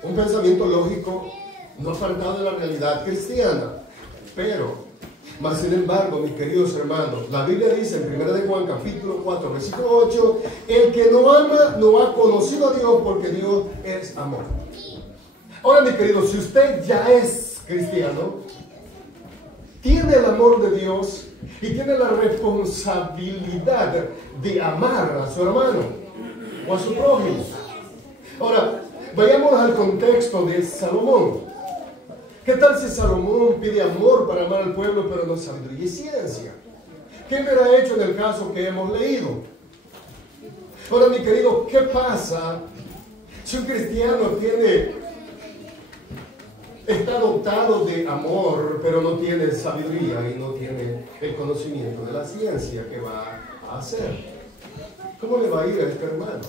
Un pensamiento lógico, no apartado de la realidad cristiana. Mas sin embargo, mis queridos hermanos, la Biblia dice en 1 de Juan capítulo 4, versículo 8, el que no ama no ha conocido a Dios, porque Dios es amor. Ahora, mis queridos, si usted ya es cristiano, tiene el amor de Dios y tiene la responsabilidad de amar a su hermano o a su prójimo. Ahora, vayamos al contexto de Salomón. ¿Qué tal si Salomón pide amor para amar al pueblo, pero no sabiduría y ciencia? ¿Qué hubiera hecho en el caso que hemos leído? Ahora, mi querido, ¿qué pasa si un cristiano está dotado de amor, pero no tiene sabiduría y no tiene el conocimiento de la ciencia? ¿Qué va a hacer? ¿Cómo le va a ir a este hermano?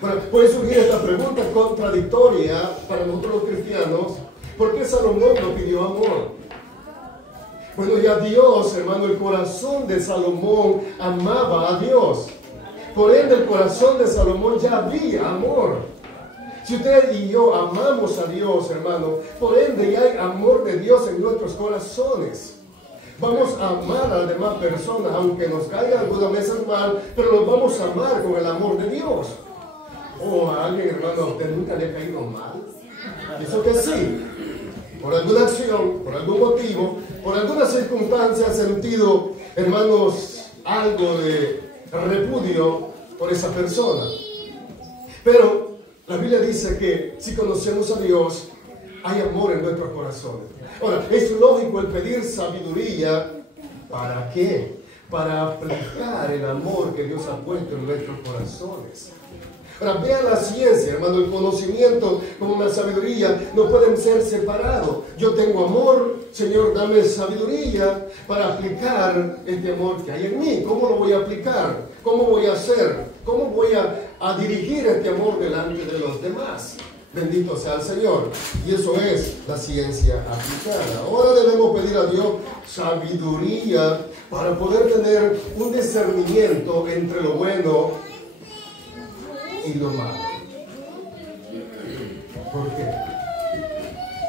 Bueno, puede surgir esta pregunta contradictoria para nosotros los cristianos. ¿Por qué Salomón no pidió amor? Bueno, ya Dios, hermano, el corazón de Salomón amaba a Dios. Por ende, el corazón de Salomón ya había amor. Si usted y yo amamos a Dios, hermano, por ende ya hay amor de Dios en nuestros corazones. Vamos a amar a las demás personas, aunque nos caiga alguna vez mal, pero los vamos a amar con el amor de Dios. O a alguien, hermano, ¿a usted nunca le ha caído mal? Eso que sí. Por alguna acción, por algún motivo, por alguna circunstancia ha sentido, hermanos, algo de repudio por esa persona. Pero la Biblia dice que si conocemos a Dios, hay amor en nuestros corazones. Ahora, es lógico el pedir sabiduría. ¿Para qué? Para aplicar el amor que Dios ha puesto en nuestros corazones. Ahora, vea la ciencia, hermano, el conocimiento como la sabiduría no pueden ser separados. Yo tengo amor, Señor, dame sabiduría para aplicar este amor que hay en mí. ¿Cómo lo voy a aplicar? ¿Cómo voy a hacer? ¿Cómo voy a dirigir este amor delante de los demás? Bendito sea el Señor. Y eso es la ciencia aplicada. Ahora debemos pedir a Dios sabiduría para poder tener un discernimiento entre lo bueno y lo malo. ¿Por qué?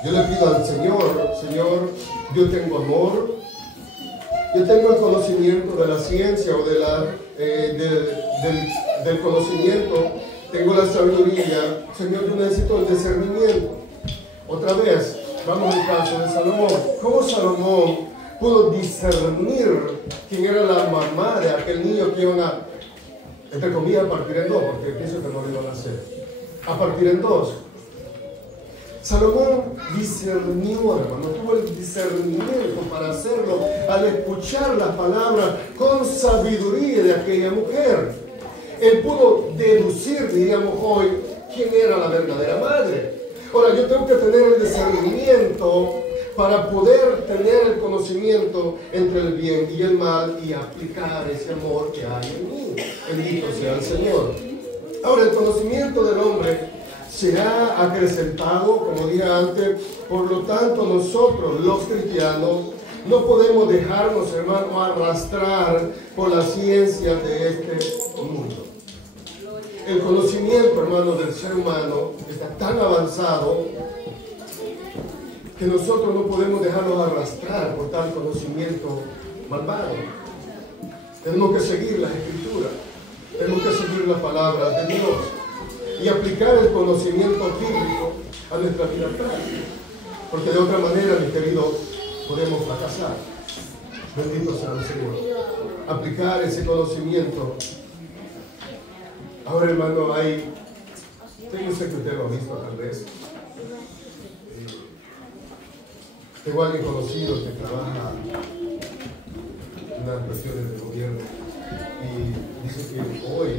Yo le pido al Señor, Señor, yo tengo amor, yo tengo el conocimiento de la ciencia o del conocimiento, tengo la sabiduría. Señor, yo necesito el discernimiento. Otra vez, vamos al caso de Salomón. ¿Cómo Salomón pudo discernir quién era la mamá de aquel niño que iban a, entre comillas, partir en dos? Porque pienso que no le iban a hacer. A partir en dos. Salomón discernió, hermano, tuvo el discernimiento para hacerlo al escuchar las palabras con sabiduría de aquella mujer. Él pudo deducir, diríamos hoy, quién era la verdadera madre. Ahora, yo tengo que tener el discernimiento para poder tener el conocimiento entre el bien y el mal y aplicar ese amor que hay en mí. Bendito sea el Señor. Ahora, el conocimiento del hombre se ha acrecentado, como dije antes, por lo tanto nosotros los cristianos no podemos dejarnos, hermano, arrastrar por las ciencias de este mundo. El conocimiento, hermano, del ser humano está tan avanzado que nosotros no podemos dejarnos arrastrar por tal conocimiento malvado. Tenemos que seguir las Escrituras, tenemos que seguir las palabras de Dios y aplicar el conocimiento bíblico a nuestra vida práctica, porque de otra manera, mi querido, podemos fracasar. Bendito sea el Señor. Aplicar ese conocimiento. Ahora, hermano, yo sé que usted lo ha visto tal vez. Tengo a alguien conocido que trabaja en las cuestiones del gobierno y dice que hoy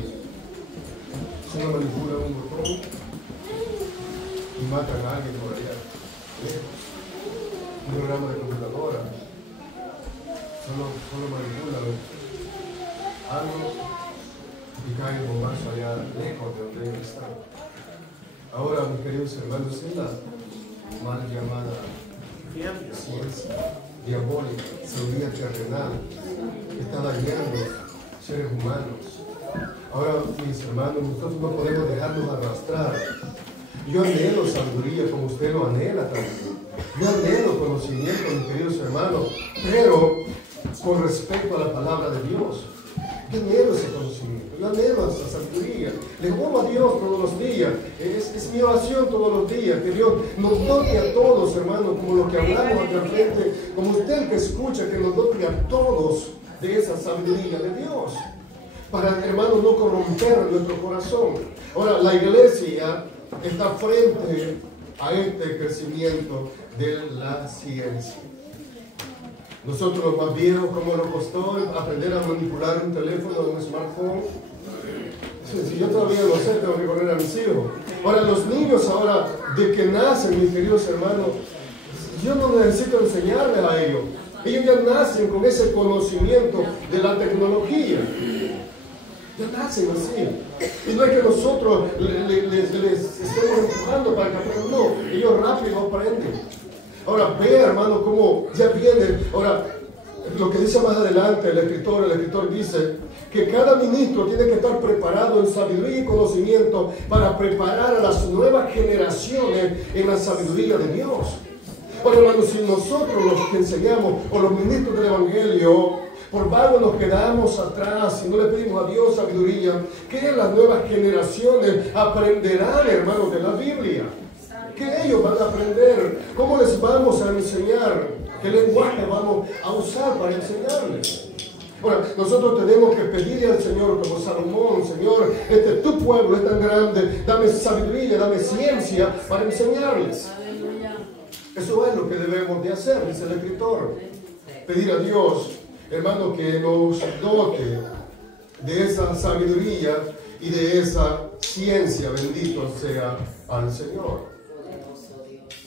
se manipula un botón y matan a alguien por allá lejos. Un programa de computadora solo manipulan algo y cae un bombazo allá lejos de donde ellos están. Ahora, mis queridos hermanos, es la mal llamada ciencia diabólica, sabiduría terrenal, que está dañando seres humanos. Ahora, mis hermanos, nosotros no podemos dejarnos arrastrar. Yo anhelo sabiduría como usted lo anhela también. Yo anhelo conocimiento, mis queridos hermanos, pero con respecto a la palabra de Dios. Yo anhelo ese conocimiento, yo anhelo esa sabiduría. Le oro a Dios todos los días. Es mi oración todos los días, que Dios nos dote a todos, hermanos, como lo que hablamos aquí al frente, como usted que escucha, que nos dote a todos de esa sabiduría de Dios. Para, hermanos, no corromper nuestro corazón. Ahora, la iglesia está frente a este crecimiento de la ciencia. Nosotros los más viejos, ¿cómo nos costó aprender a manipular un teléfono, un smartphone? Si yo todavía no sé, tengo que correr a mis hijos. Ahora, los niños ahora, de que nacen, mis queridos hermanos, yo no necesito enseñarles a ellos. Ellos ya nacen con ese conocimiento de la tecnología. Ya nacen así. Y no es que nosotros les estemos empujando para que aprendan. No, ellos rápido aprenden. Ahora, vea, hermano, cómo ya viene. Ahora, lo que dice más adelante el escritor dice que cada ministro tiene que estar preparado en sabiduría y conocimiento para preparar a las nuevas generaciones en la sabiduría de Dios. Ahora, hermano, si nosotros los que enseñamos o los ministros del Evangelio por vagos nos quedamos atrás y no le pedimos a Dios sabiduría, ¿qué las nuevas generaciones aprenderán, hermanos, de la Biblia? ¿Qué ellos van a aprender? ¿Cómo les vamos a enseñar? ¿Qué lenguaje vamos a usar para enseñarles? Bueno, nosotros tenemos que pedirle al Señor como Salomón: Señor, tu pueblo es tan grande, dame sabiduría, dame ciencia para enseñarles. Eso es lo que debemos de hacer, dice el escritor. Pedir a Dios, hermano, que nos dote de esa sabiduría y de esa ciencia. Bendito sea al Señor.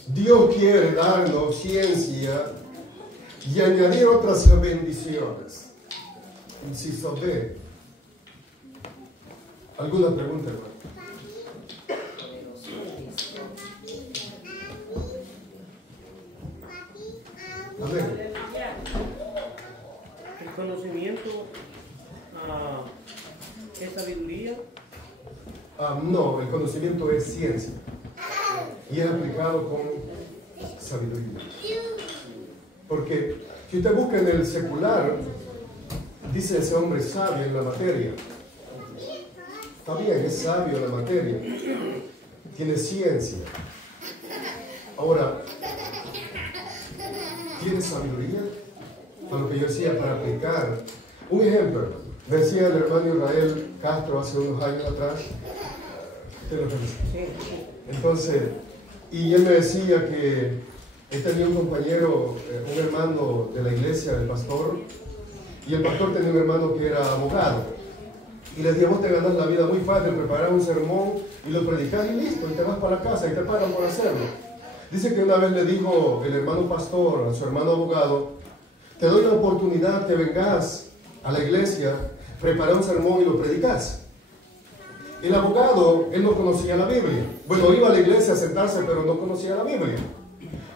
Dios quiere darnos ciencia y añadir otras bendiciones. Inciso B. ¿Alguna pregunta, hermano? Amén. El conocimiento es sabiduría. No, el conocimiento es ciencia y es aplicado con sabiduría. Porque si usted busca en el secular, dice ese hombre sabio en la materia. Está bien, es sabio en la materia, tiene ciencia. Ahora, ¿tiene sabiduría? A lo que yo decía, para aplicar. Un ejemplo, decía el hermano Israel Castro hace unos años atrás. ¿Usted lo conoce? Entonces, Y él me decía que él tenía un compañero, un hermano de la iglesia, del pastor, y el pastor tenía un hermano que era abogado. Y le dije, vos te ganas la vida muy fácil, preparar un sermón y lo predicas y listo, y te vas para la casa y te pagan por hacerlo. Dice que una vez le dijo el hermano pastor a su hermano abogado, te doy la oportunidad que vengas a la iglesia, preparar un sermón y lo predicas. El abogado, él no conocía la Biblia. Bueno, iba a la iglesia a sentarse, pero no conocía la Biblia.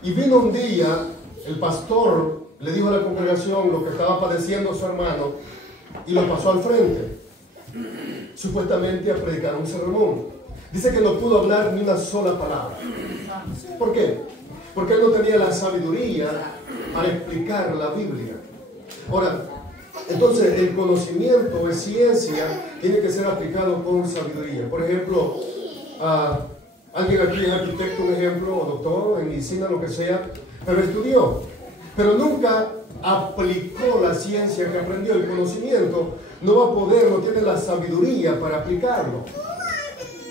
Y vino un día, el pastor le dijo a la congregación lo que estaba padeciendo su hermano y lo pasó al frente, supuestamente a predicar un sermón. Dice que no pudo hablar ni una sola palabra. ¿Por qué? Porque él no tenía la sabiduría para explicar la Biblia. Ahora, entonces el conocimiento es ciencia, tiene que ser aplicado con sabiduría. Por ejemplo, alguien aquí es arquitecto, un ejemplo, o doctor en medicina, lo que sea, pero estudió, pero nunca aplicó la ciencia que aprendió, el conocimiento, no va a poder, no tiene la sabiduría para aplicarlo.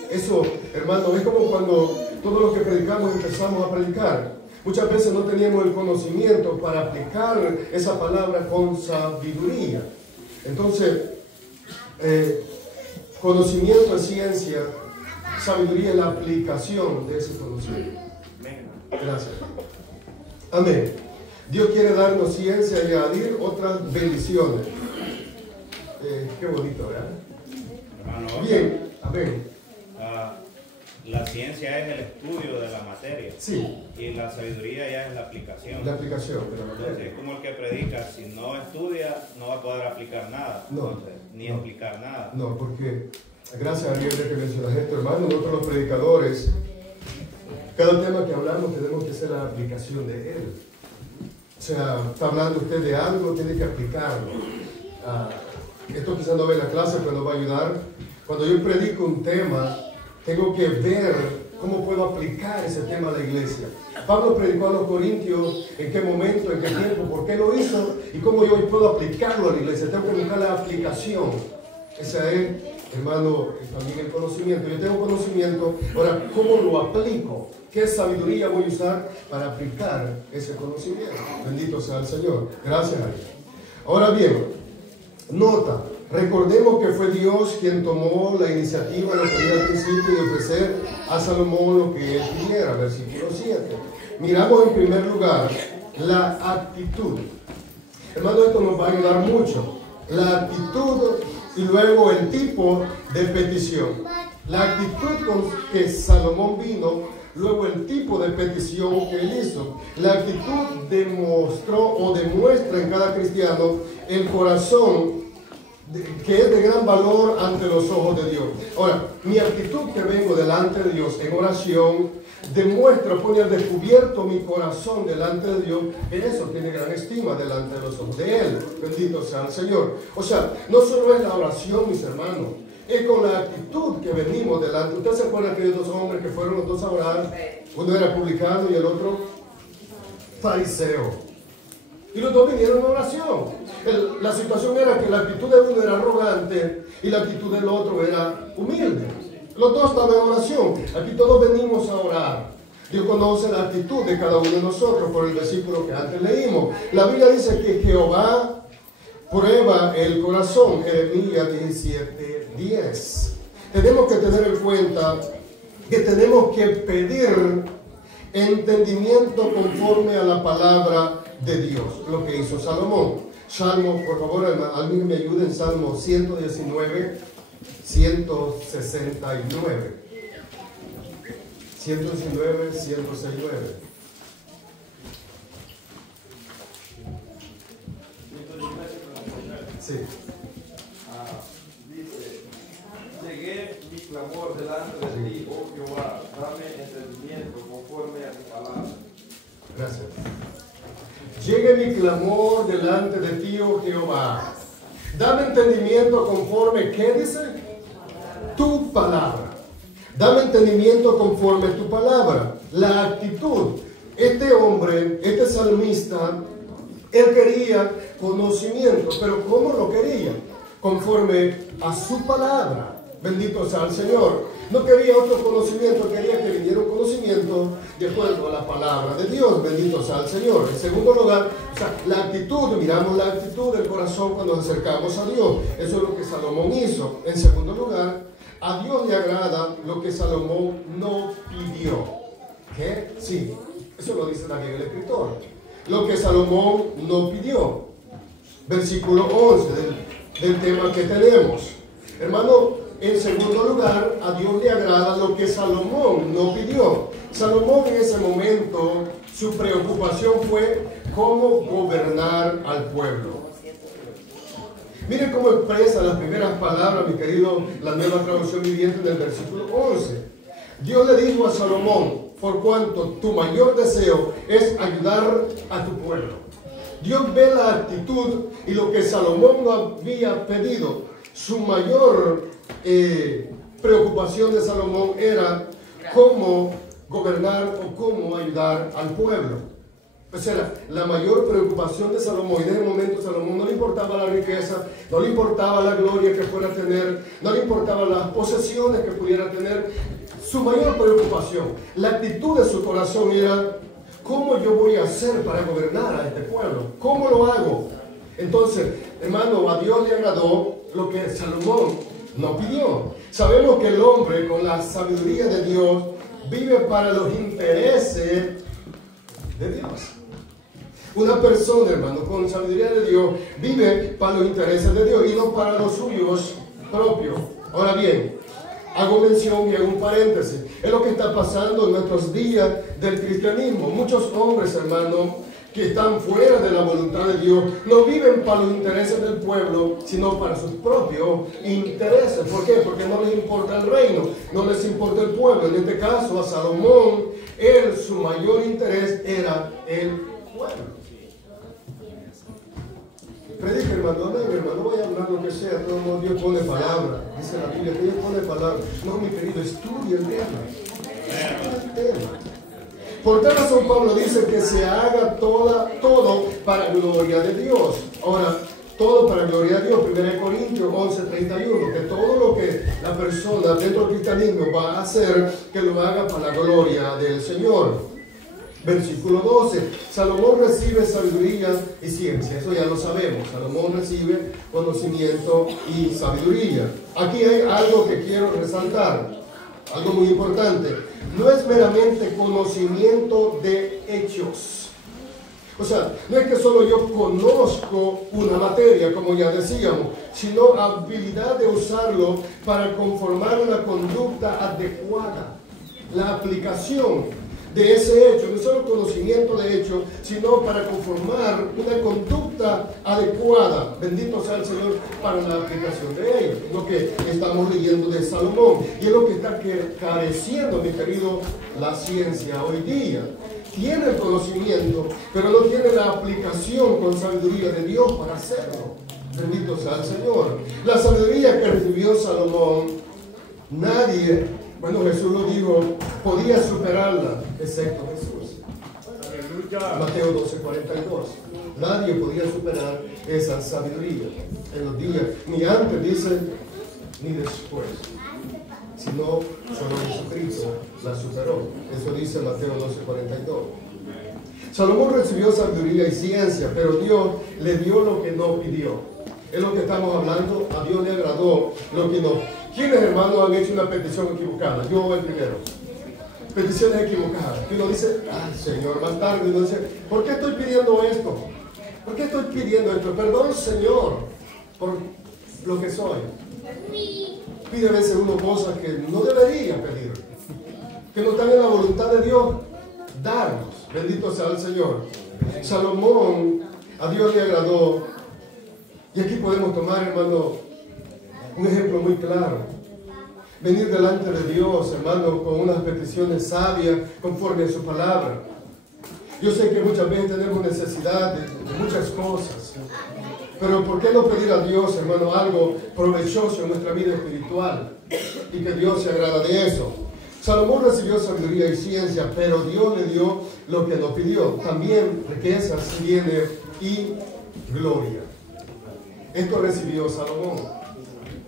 Eso, hermano, es como cuando todos los que predicamos empezamos a predicar. Muchas veces no teníamos el conocimiento para aplicar esa palabra con sabiduría. Entonces, conocimiento es ciencia, sabiduría es la aplicación de ese conocimiento. Gracias. Amén. Dios quiere darnos ciencia y añadir otras bendiciones. Qué bonito, ¿verdad? Hermano, bien, amén. La ciencia es el estudio de la materia. Sí. Y la sabiduría ya es la aplicación. La aplicación de la Entonces, materia. es como el que predica, si no estudia, no va a poder aplicar nada. No, Entonces, ni no. explicar nada. No, porque gracias a Dios de que mencionas esto, hermano, nosotros los predicadores, cada tema que hablamos tenemos que hacer la aplicación de él. O sea, está hablando usted de algo, tiene que aplicarlo. Esto quizás no ve en la clase, pero nos va a ayudar. Cuando yo predico un tema, tengo que ver cómo puedo aplicar ese tema a la iglesia. Pablo predicó a los corintios en qué momento, en qué tiempo, por qué lo hizo y cómo yo puedo aplicarlo a la iglesia. Tengo que buscar la aplicación. Esa es, hermano, también el conocimiento. Yo tengo conocimiento, ahora, ¿cómo lo aplico? ¿Qué sabiduría voy a usar para aplicar ese conocimiento? Bendito sea el Señor. Gracias a Dios. Ahora bien, nota. Recordemos que fue Dios quien tomó la iniciativa, lo que dio al principio, de ofrecer a Salomón lo que él pidiera, versículo 7. Miramos en primer lugar la actitud. Hermano, esto nos va a ayudar mucho. La actitud y luego el tipo de petición. La actitud con que Salomón vino, luego el tipo de petición que él hizo. La actitud demostró o demuestra en cada cristiano el corazón que es de gran valor ante los ojos de Dios. Ahora, mi actitud que vengo delante de Dios en oración demuestra, pone al descubierto mi corazón delante de Dios. En eso tiene gran estima delante de los ojos de Él. Bendito sea el Señor. O sea, no solo es la oración, mis hermanos, es con la actitud que venimos delante. ¿Usted se acuerda de aquellos dos hombres que fueron los dos a orar? Uno era publicano y el otro fariseo. Y los dos vinieron en oración. La situación era que la actitud de uno era arrogante y la actitud del otro era humilde. Los dos estaban en oración. Aquí todos venimos a orar. Dios conoce la actitud de cada uno de nosotros por el versículo que antes leímos. La Biblia dice que Jehová prueba el corazón. Jeremías 17:10. Tenemos que tener en cuenta que tenemos que pedir entendimiento conforme a la palabra de Dios, lo que hizo Salomón. Salmo, por favor, alguien me ayude en Salmo 119, 169. 119, 169. Sí. Dice, llegué mi clamor delante de ti, oh Jehová, dame entendimiento conforme a tu palabra. Gracias. Llegue mi clamor delante de ti, oh Jehová. Dame entendimiento conforme, ¿qué dice? Tu palabra. Dame entendimiento conforme tu palabra. La actitud. Este hombre, este salmista, él quería conocimiento, pero ¿cómo lo quería? Conforme a su palabra. Bendito sea el Señor. No quería otro conocimiento, quería que viniera un conocimiento de acuerdo a la palabra de Dios. Bendito sea el Señor. En segundo lugar, o sea, la actitud, miramos la actitud del corazón cuando nos acercamos a Dios. Eso es lo que Salomón hizo. En segundo lugar, a Dios le agrada lo que Salomón no pidió. ¿Qué? Sí, eso lo dice también el escritor. Lo que Salomón no pidió. Versículo 11 del tema que tenemos. Hermano, en segundo lugar, a Dios le agrada lo que Salomón no pidió. Salomón en ese momento, su preocupación fue cómo gobernar al pueblo. Miren cómo expresa las primeras palabras, mi querido, la Nueva Traducción Viviente del versículo 11. Dios le dijo a Salomón, por cuanto tu mayor deseo es ayudar a tu pueblo. Dios ve la actitud y lo que Salomón no había pedido. Su mayor preocupación de Salomón era cómo gobernar o cómo ayudar al pueblo. O sea, la mayor preocupación de Salomón, y en ese momento Salomón no le importaba la riqueza, no le importaba la gloria que fuera a tener, no le importaban las posesiones que pudiera tener. Su mayor preocupación, la actitud de su corazón era, ¿cómo yo voy a hacer para gobernar a este pueblo? ¿Cómo lo hago? Entonces, hermano, a Dios le agradó lo que Salomón no pidió. Sabemos que el hombre con la sabiduría de Dios vive para los intereses de Dios. Una persona, hermano, con sabiduría de Dios vive para los intereses de Dios y no para los suyos propios. Ahora bien, hago mención y hago un paréntesis. Es lo que está pasando en nuestros días del cristianismo. Muchos hombres, hermano, que están fuera de la voluntad de Dios, no viven para los intereses del pueblo, sino para sus propios intereses. ¿Por qué? Porque no les importa el reino, no les importa el pueblo. En este caso, a Salomón, su mayor interés era el pueblo. Predica, hermano, no voy a hablar lo que sea, todo el mundo Dios pone palabra. Dice la Biblia que Dios pone palabra. No, mi querido, estudia el tema. Estudia el tema. Por tal razón Pablo dice que se haga todo para gloria de Dios. Ahora, todo para gloria de Dios. 1 Corintios 11:31. Que todo lo que la persona dentro del cristianismo va a hacer, que lo haga para la gloria del Señor. Versículo 12. Salomón recibe sabiduría y ciencia. Eso ya lo sabemos. Salomón recibe conocimiento y sabiduría. Aquí hay algo que quiero resaltar. Algo muy importante. No es meramente conocimiento de hechos. O sea, no es que solo yo conozco una materia, como ya decíamos, sino habilidad de usarlo para conformar una conducta adecuada. La aplicación de ese hecho, no solo conocimiento de hecho, sino para conformar una conducta adecuada. Bendito sea el Señor para la aplicación de ello. Es lo que estamos leyendo de Salomón. Y es lo que está careciendo, mi querido, la ciencia hoy día. Tiene el conocimiento, pero no tiene la aplicación con sabiduría de Dios para hacerlo. Bendito sea el Señor. La sabiduría que recibió Salomón, nadie, bueno, Jesús lo dijo, podía superarla, excepto Jesús. Mateo 12:42. Nadie podía superar esa sabiduría en los días, ni antes, dice, ni después, sino solo Jesucristo la superó. Eso dice Mateo 12:42. Salomón recibió sabiduría y ciencia, pero Dios le dio lo que no pidió. Es lo que estamos hablando. A Dios le agradó lo que no. ¿Quiénes, hermanos, han hecho una petición equivocada? Yo el primero. Peticiones equivocadas. Que uno dice, ay, Señor, más tarde uno dice, ¿por qué estoy pidiendo esto? ¿Por qué estoy pidiendo esto? Perdón, Señor, por lo que soy. Pide a veces uno cosas que no debería pedir, que no están en la voluntad de Dios darnos. Bendito sea el Señor. Salomón, a Dios le agradó. Y aquí podemos tomar, hermano, un ejemplo muy claro. Venir delante de Dios, hermano, con unas peticiones sabias, conforme a su palabra. Yo sé que muchas veces tenemos necesidad de muchas cosas. Pero ¿por qué no pedir a Dios, hermano, algo provechoso en nuestra vida espiritual? Y que Dios se agrada de eso. Salomón recibió sabiduría y ciencia, pero Dios le dio lo que no pidió. También riquezas, bienes y gloria. Esto recibió Salomón,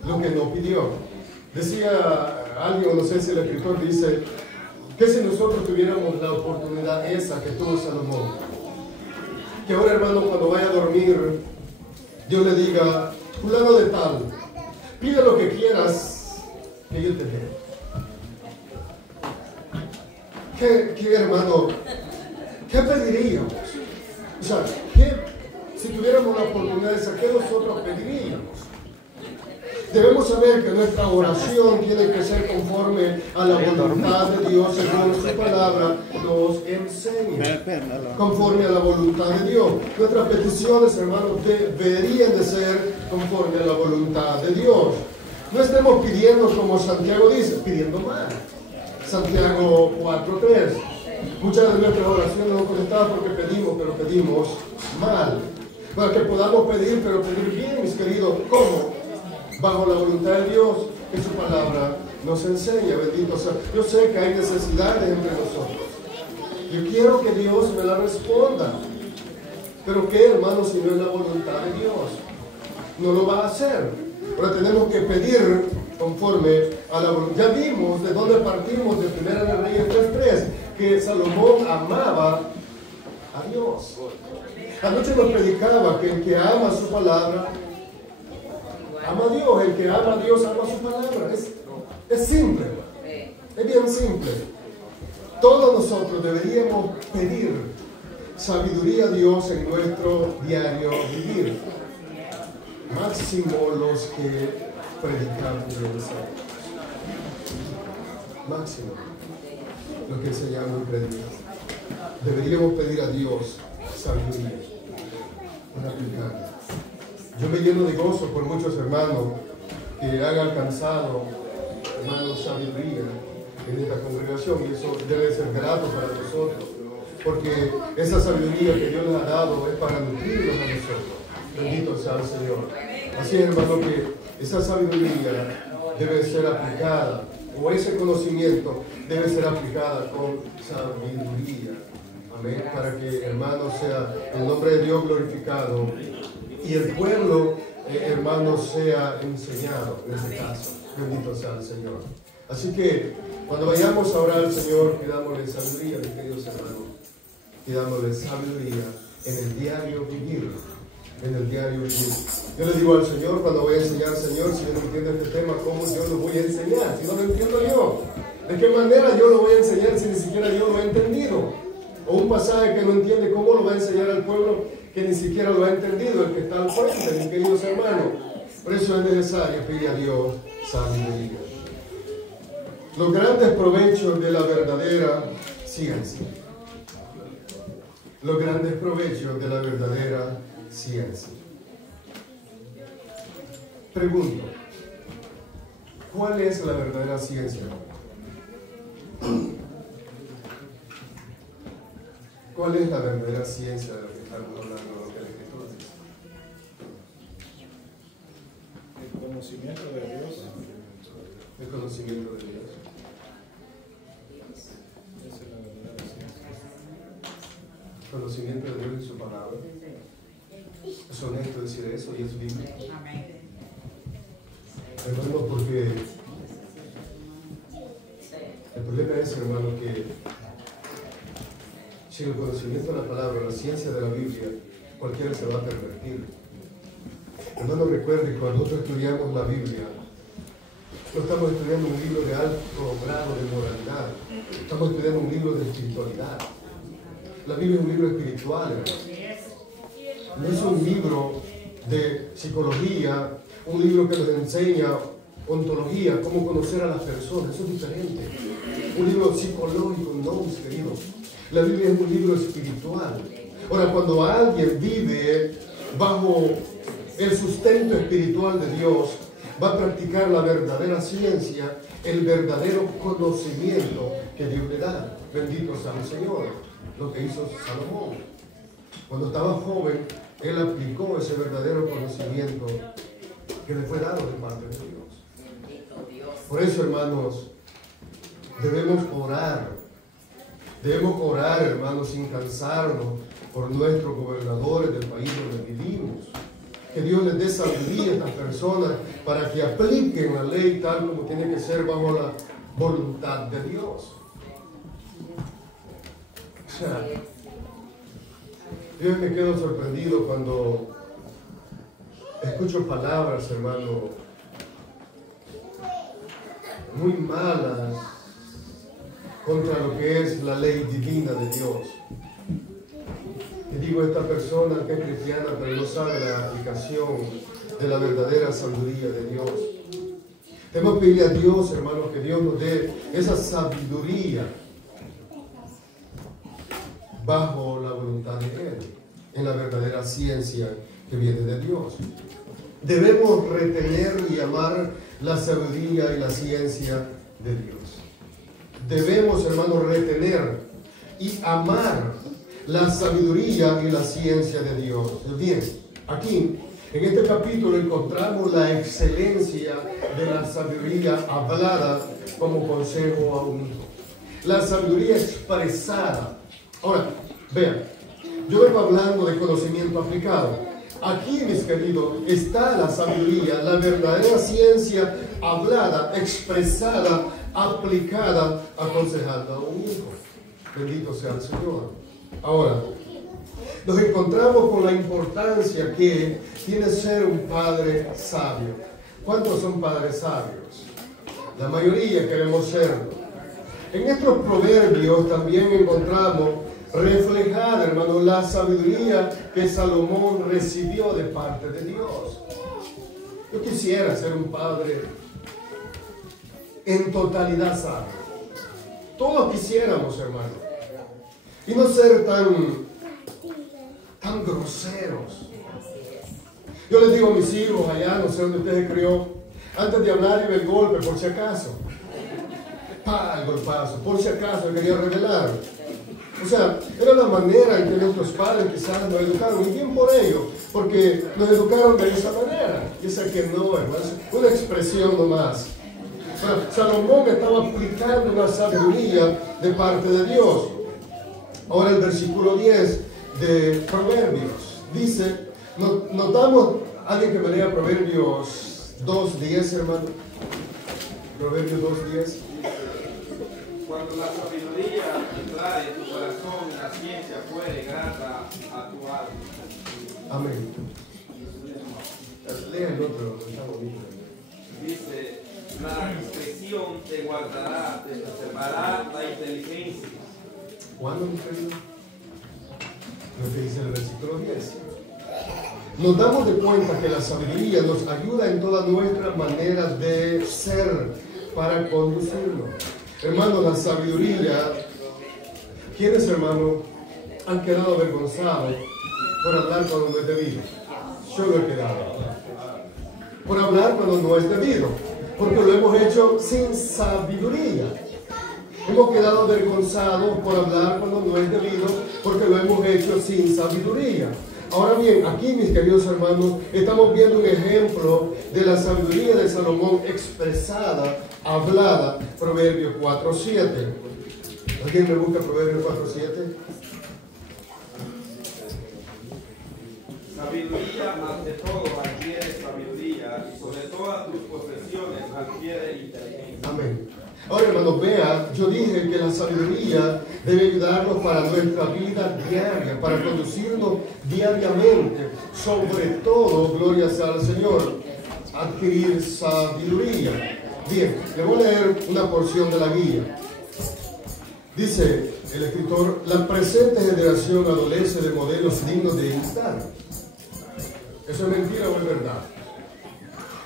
lo que no pidió. Decía alguien, no sé si el escritor dice, que si nosotros tuviéramos la oportunidad esa que tuvo Salomón, que ahora, hermano, cuando vaya a dormir, Dios le diga, fulano de tal, pide lo que quieras, que yo te dé. ¿Qué, hermano? ¿Qué pediríamos? O sea, si tuviéramos la oportunidad esa, ¿qué nosotros pediríamos? Debemos saber que nuestra oración tiene que ser conforme a la voluntad de Dios, según su palabra nos enseña. Conforme a la voluntad de Dios. Nuestras peticiones, hermanos, deberían de ser conforme a la voluntad de Dios. No estemos pidiendo como Santiago dice, pidiendo mal. Santiago 4:3. Muchas de nuestras oraciones no contestadas porque pedimos, pero pedimos mal. Para que podamos pedir, pero pedir bien, mis queridos. ¿Cómo? Bajo la voluntad de Dios, que su palabra nos enseña, bendito sea. Yo sé que hay necesidades entre nosotros. Yo quiero que Dios me la responda. Pero ¿qué, hermano, si no es la voluntad de Dios? No lo va a hacer. Ahora tenemos que pedir conforme a la voluntad. Ya vimos de dónde partimos de 1 de Reyes 3:3, que Salomón amaba a Dios. Anoche nos predicaba que el que ama su palabra ama a Dios, el que ama a Dios ama su palabra. Es simple, es bien simple. Todos nosotros deberíamos pedir sabiduría a Dios en nuestro diario vivir. Máximo los que predicamos y enseñamos. Máximo los que enseñamos y predicamos. Deberíamos pedir a Dios sabiduría para aplicarla. Yo me lleno de gozo por muchos hermanos que han alcanzado, hermanos, sabiduría en esta congregación, y eso debe ser grato para nosotros, porque esa sabiduría que Dios les ha dado es para nutrirnos a nosotros. Bendito sea el Señor. Así es, hermano, que esa sabiduría debe ser aplicada, o ese conocimiento debe ser aplicada con sabiduría. Amén. Para que, hermano, sea el nombre de Dios glorificado y el pueblo, hermano, sea enseñado en este caso. Bendito sea el Señor. Así que cuando vayamos a orar al Señor, pidámosle sabiduría, mis queridos hermanos. Pidámosle sabiduría en el diario vivir. En el diario vivir. Yo le digo al Señor cuando voy a enseñar, Señor, si yo no entiendo este tema, ¿cómo yo lo voy a enseñar? Si no lo entiendo yo, ¿de qué manera yo lo voy a enseñar si ni siquiera yo lo he entendido? O un pasaje que no entiende, ¿cómo lo va a enseñar al pueblo que ni siquiera lo ha entendido, el que está al frente, mis queridos hermanos? Por eso es necesario pedir a Dios sabiduría. Los grandes provechos de la verdadera ciencia. Los grandes provechos de la verdadera ciencia. Pregunto, ¿cuál es la verdadera ciencia? ¿Cuál es la verdadera ciencia de lo que estamos hablando, de lo que la Escritura dice? El conocimiento de Dios. El conocimiento de Dios. Esa es la verdadera ciencia. Conocimiento de Dios y su palabra. Es honesto decir eso y es bíblico. Hermano, porque el problema es, hermano, que sin el conocimiento de la palabra, la ciencia de la Biblia, cualquiera se va a pervertir. Hermano, recuerde, cuando nosotros estudiamos la Biblia, no estamos estudiando un libro de alto grado de moralidad, estamos estudiando un libro de espiritualidad. La Biblia es un libro espiritual, hermano. No es un libro de psicología, un libro que nos enseña ontología, cómo conocer a las personas. Eso es diferente. Un libro psicológico, no, mis queridos. La Biblia es un libro espiritual. Ahora, cuando alguien vive bajo el sustento espiritual de Dios, va a practicar la verdadera ciencia, el verdadero conocimiento que Dios le da. Bendito sea el Señor. Lo que hizo Salomón. Cuando estaba joven, él aplicó ese verdadero conocimiento que le fue dado de parte de Dios. Por eso, hermanos, debemos orar. Debemos orar, hermanos, sin cansarnos por nuestros gobernadores del país donde vivimos. que Dios les dé sabiduría a estas personas para que apliquen la ley tal como tiene que ser bajo la voluntad de Dios. O sea, yo me quedo sorprendido cuando escucho palabras, hermano, muy malas contra lo que es la ley divina de Dios. Y digo, esta persona que es cristiana pero no sabe la aplicación de la verdadera sabiduría de Dios. Tenemos que pedirle a Dios, hermanos, que Dios nos dé esa sabiduría bajo la voluntad de Él, en la verdadera ciencia que viene de Dios. Debemos retener y amar la sabiduría y la ciencia de Dios. Debemos, hermanos, retener y amar la sabiduría y la ciencia de Dios. Bien, aquí, en este capítulo encontramos la excelencia de la sabiduría hablada como consejo a un hijo. La sabiduría expresada. Ahora, vean, yo vengo hablando de conocimiento aplicado. Aquí, mis queridos, está la sabiduría, la verdadera ciencia hablada, expresada, aplicada, aconsejando a un hijo. Bendito sea el Señor. Ahora, nos encontramos con la importancia que tiene ser un padre sabio. ¿Cuántos son padres sabios? La mayoría queremos serlo. En estos proverbios también encontramos reflejada, hermano, la sabiduría que Salomón recibió de parte de Dios. Yo quisiera ser un padre en totalidad sabio. Todos quisiéramos, hermano. Y no ser tan groseros. Yo les digo a mis hijos allá, no sé dónde usted se crió, antes de hablar iba el golpe, por si acaso. El golpazo, por si acaso quería revelar. O sea, era la manera en que nuestros padres quizás nos educaron, y bien por ello, porque nos educaron de esa manera. Yo sé que no, hermano, es una expresión nomás. O sea, Salomón estaba aplicando una sabiduría de parte de Dios. Ahora el versículo 10 de Proverbios dice, notamos, alguien que me lea Proverbios 2.10, hermano. Proverbios 2.10. Cuando la sabiduría trae tu corazón y la ciencia fuere grata a tu alma. Amén. Lea el otro, está bonito. Dice, la discreción te guardará, te preservará la inteligencia. ¿Cuándo, mi querido? Lo que dice el versículo 10. Nos damos de cuenta que la sabiduría nos ayuda en todas nuestras maneras de ser para conducirnos. Hermano, la sabiduría, ¿quiénes, hermano, han quedado avergonzados por hablar cuando no es debido? Yo lo he quedado. Por hablar cuando no es debido, porque lo hemos hecho sin sabiduría. Hemos quedado avergonzados por hablar cuando no es debido, porque lo hemos hecho sin sabiduría. Ahora bien, aquí, mis queridos hermanos, estamos viendo un ejemplo de la sabiduría de Salomón expresada, hablada, Proverbios 4.7. ¿Alguien me busca Proverbios 4.7? Sabiduría ante todo adquiere sabiduría, y sobre todas tus posesiones adquiere inteligencia. Amén. Ahora, hermanos, vea, yo dije que la sabiduría debe ayudarnos para nuestra vida diaria, para conducirnos diariamente. Sobre todo, gloria sea al Señor, adquirir sabiduría. Bien, le voy a leer una porción de la guía. Dice el escritor, la presente generación adolece de modelos dignos de imitar. ¿Eso es mentira o es verdad?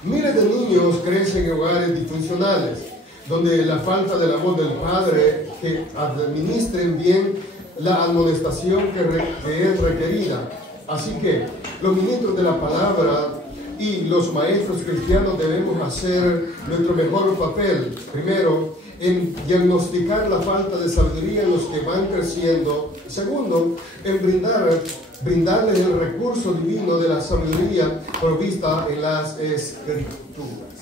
Miles de niños crecen en hogares disfuncionales, donde la falta del amor del padre que administren bien la amonestación que es requerida. Así que los ministros de la palabra y los maestros cristianos debemos hacer nuestro mejor papel, primero, en diagnosticar la falta de sabiduría en los que van creciendo. Segundo, en brindarles el recurso divino de la sabiduría provista en las Escrituras.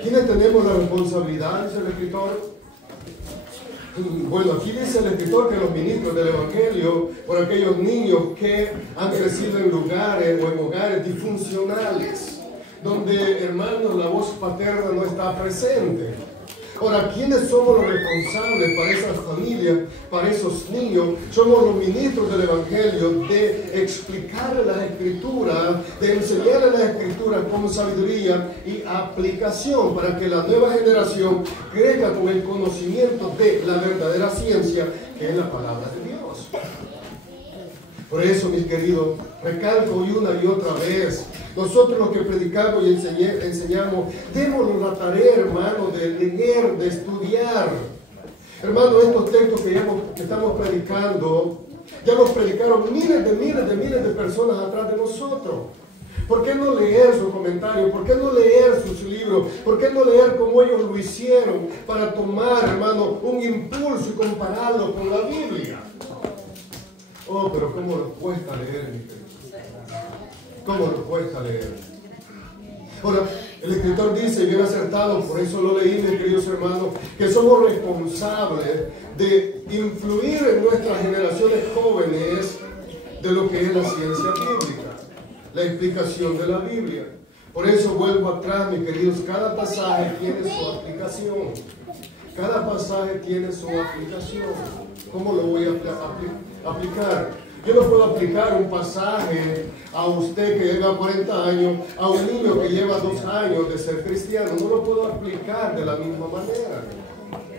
¿Quiénes tenemos la responsabilidad, dice el escritor? Bueno, aquí dice el escritor que los ministros del Evangelio, por aquellos niños que han crecido en lugares o en hogares disfuncionales, donde, hermanos, la voz paterna no está presente. Ahora, ¿quiénes somos los responsables para esas familias, para esos niños? Somos los ministros del Evangelio, de explicarles las Escrituras, de enseñarles las Escrituras con sabiduría y aplicación, para que la nueva generación crezca con el conocimiento de la verdadera ciencia, que es la palabra de Dios. Por eso, mis queridos, recalco una y otra vez, nosotros los que predicamos y enseñamos, démonos la tarea, hermano, de leer, de estudiar. Hermano, estos textos que estamos predicando, ya los predicaron miles de personas atrás de nosotros. ¿Por qué no leer sus comentarios? ¿Por qué no leer sus libros? ¿Por qué no leer como ellos lo hicieron para tomar, hermano, un impulso y compararlo con la Biblia? Oh, pero ¿cómo nos cuesta leer, mi querido? ¿Cómo nos cuesta leer? Ahora, el escritor dice, bien acertado, por eso lo leí, mis queridos hermanos, que somos responsables de influir en nuestras generaciones jóvenes de lo que es la ciencia bíblica, la explicación de la Biblia. Por eso vuelvo atrás, mis queridos, cada pasaje tiene su aplicación. Cada pasaje tiene su aplicación. ¿Cómo lo voy a aplicar? Yo no puedo aplicar un pasaje a usted que lleva 40 años, a un niño que lleva 2 años de ser cristiano. No lo puedo aplicar de la misma manera.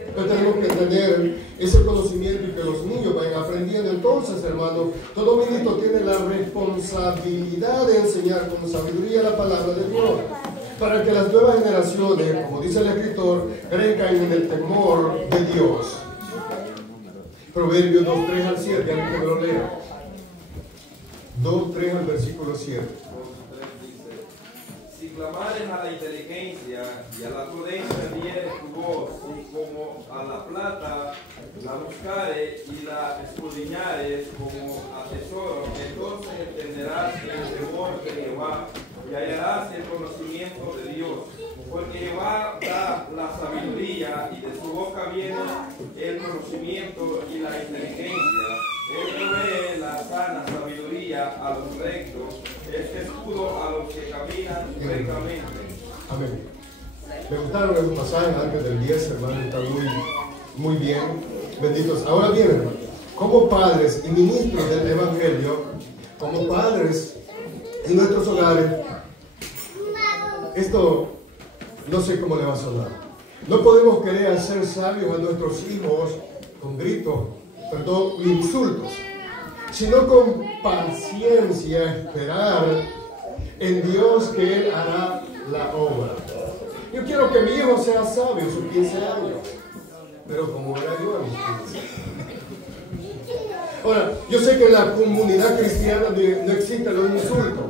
Entonces tenemos que tener ese conocimiento y que los niños vayan aprendiendo. Entonces, hermano, todo ministro tiene la responsabilidad de enseñar con sabiduría la palabra de Dios, para que las nuevas generaciones, como dice el escritor, crezcan en el temor de Dios. Proverbios 2:3 al 7, alguien que me lo lea. 2:3 al versículo 7. Si clamares a la inteligencia y a la prudencia dieres tu voz, y como a la plata la buscares y la escudriñares como a tesoro, entonces entenderás el temor de Jehová y hallarás el conocimiento de Dios. Porque Jehová da la sabiduría y de su boca viene el conocimiento y la inteligencia. Él provee la sana sabiduría a los rectos, es escudo a los que caminan rectamente. Amén. Me gustaron esos pasajes antes del 10, hermano, están muy bien. Benditos. Ahora bien, hermano, como padres y ministros del Evangelio, como padres en nuestros hogares, esto no sé cómo le va a sonar. No podemos querer hacer sabios a nuestros hijos con gritos, perdón, insultos, sino con paciencia esperar en Dios que Él hará la obra. Yo quiero que mi hijo sea sabio a sus 15 años, pero como era yo a mis 15. Ahora, yo sé que en la comunidad cristiana no existen los insultos.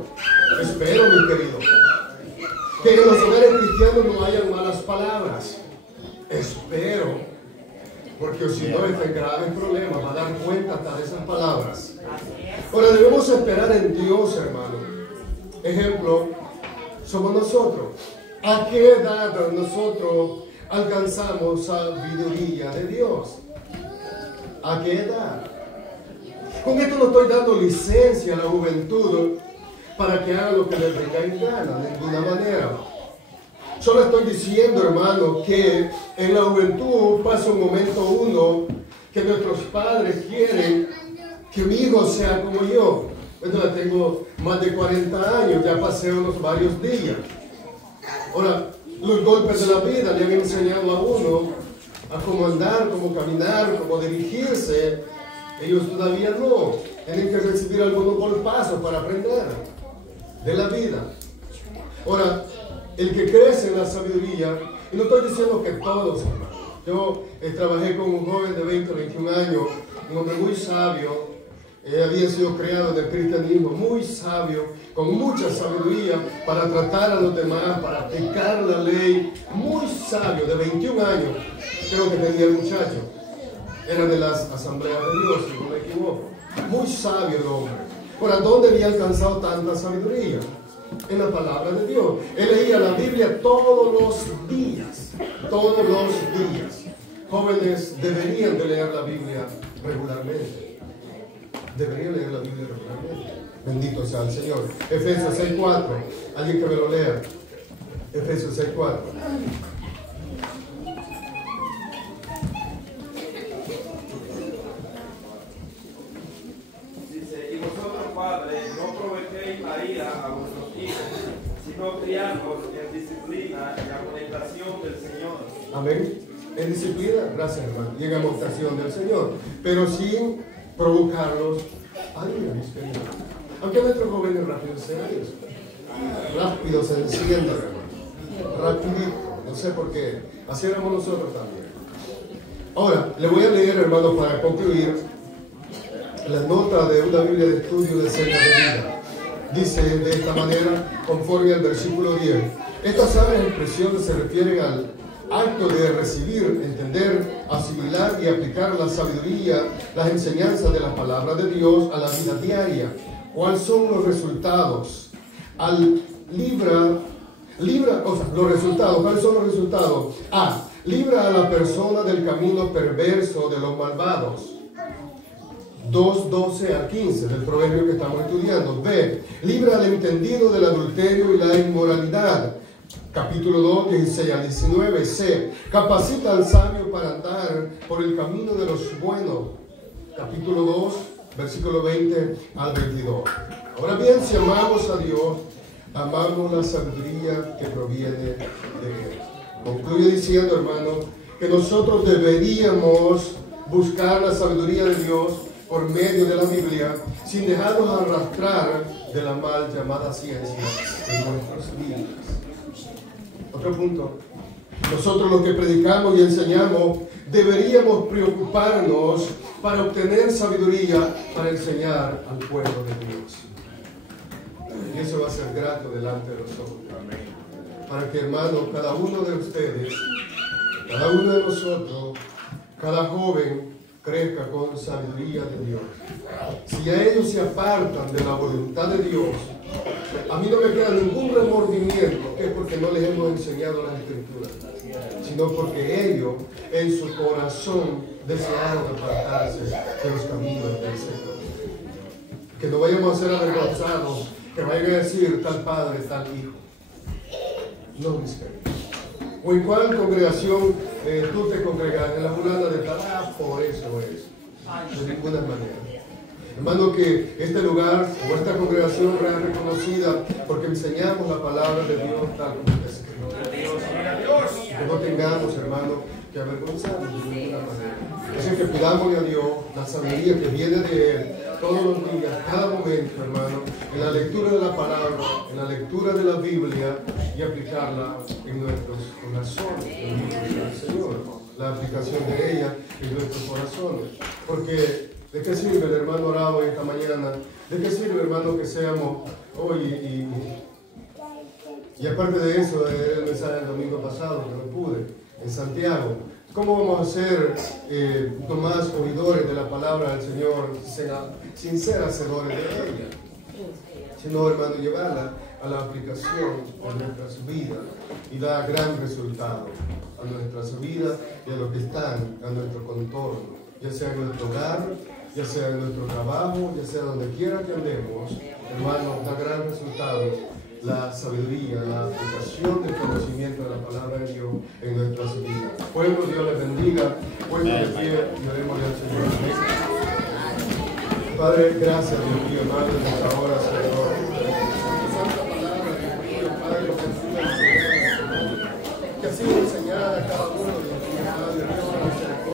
Espero, mi querido, que en los hogares cristianos no hayan malas palabras. Espero, porque si no, está en graves problemas, va a dar cuenta hasta de esas palabras. Ahora, debemos esperar en Dios, hermano. Ejemplo, somos nosotros. ¿A qué edad nosotros alcanzamos sabiduría de Dios? ¿A qué edad? Con esto no estoy dando licencia a la juventud para que haga lo que les venga en gana, de ninguna manera. Solo estoy diciendo, hermano, que en la juventud pasa un momento uno que nuestros padres quieren que mi hijo sea como yo. Yo ya tengo más de 40 años, ya pasé unos varios días. Ahora, los golpes de la vida le han enseñado a uno a cómo andar, cómo caminar, cómo dirigirse. Ellos todavía no. Tienen que recibir algunos golpazos para aprender de la vida. Ahora, el que crece en la sabiduría, y no estoy diciendo que todos, hermano. Yo trabajé con un joven de 20 o 21 años, un hombre muy sabio, había sido creado en el cristianismo, muy sabio, con mucha sabiduría para tratar a los demás, para aplicar la ley, muy sabio, de 21 años, creo que tenía el muchacho. Era de las asambleas de Dios, si no me equivoco. Muy sabio el hombre. Ahora, ¿dónde había alcanzado tanta sabiduría? En la palabra de Dios. Él leía la Biblia todos los días. Todos los días. jóvenes deberían de leer la Biblia regularmente. Deberían leer la Biblia regularmente. Bendito sea el Señor. Efesios 6:4. Alguien que me lo lea. Efesios 6:4. Dice, y vosotros padres, no provoquéis a ira a vuestros hijos, sino criadlos en disciplina y amonestación del Señor. Amén. En disciplina, gracias hermano, y en amonestación del Señor, pero sin provocarlos a ira, mis queridos. Aunque nuestros jóvenes rápidos sean eso. Rápido se encienden, hermano. Rapidito. No sé por qué. Así éramos nosotros también. Ahora, le voy a leer, hermano, para concluir, la nota de una Biblia de estudio de Senda de Vida. Dice de esta manera, conforme al versículo 10. Estas sabias expresiones se refieren al acto de recibir, entender, asimilar y aplicar la sabiduría, las enseñanzas de la palabra de Dios a la vida diaria. ¿Cuáles son los resultados? Los resultados. ¿Cuáles son los resultados? A. Libra a la persona del camino perverso de los malvados. 2:12 al 15 del proverbio que estamos estudiando. B. Libra al entendido del adulterio y la inmoralidad. Capítulo 2, 16 al 19. C. Capacita al sabio para andar por el camino de los buenos. Capítulo 2, versículo 20 al 22. Ahora bien, si amamos a Dios, amamos la sabiduría que proviene de Él. Concluye diciendo, hermano, que nosotros deberíamos buscar la sabiduría de Dios por medio de la Biblia, sin dejarnos arrastrar de la mal llamada ciencia en nuestras vidas. Otro punto. Nosotros los que predicamos y enseñamos deberíamos preocuparnos para obtener sabiduría para enseñar al pueblo de Dios. Y eso va a ser grato delante de nosotros. Para que, hermanos, cada uno de ustedes, cada uno de nosotros, cada joven crezca con sabiduría de Dios. Si a ellos se apartan de la voluntad de Dios, a mí no me queda ningún remordimiento, es porque no les hemos enseñado las Escrituras, sino porque ellos en su corazón desearon apartarse de los caminos del Señor. Que no vayamos a ser avergonzados, que vayan a decir tal padre, tal hijo. No, mis queridos. ¿O en cuál congregación tú te congregas? En la fulana de tal, por eso es. De ninguna manera. Hermano, que este lugar o esta congregación sea reconocida porque enseñamos la palabra de Dios tal como está escrito. Que no tengamos, hermano, que avergonzarnos de ninguna manera. Así que pidámosle a Dios la sabiduría que viene de Él todos los días, cada momento, hermano, en la lectura de la palabra, en la lectura de la Biblia y aplicarla en nuestros corazones, en el Señor, la aplicación de ella en nuestros corazones. Porque, ¿de qué sirve el hermano orado esta mañana? ¿De qué sirve, hermano, que seamos hoy y aparte de eso, el mensaje del domingo pasado que no pude, en Santiago? ¿Cómo vamos a ser más oidores de la palabra del Señor sin ser hacedores de ella? Sino, hermano, llevarla a la aplicación de nuestras vidas y da gran resultado a nuestras vidas y a los que están a nuestro contorno, ya sea en nuestro hogar, ya sea en nuestro trabajo, ya sea donde quiera que andemos, hermano, da gran resultado la sabiduría, la aplicación del conocimiento de la palabra de Dios en nuestras vidas. Pueblo, Dios les bendiga. Puesto de pie y oremos al Señor. Padre, gracias, Dios mío, Madre, en esta hora, Señor.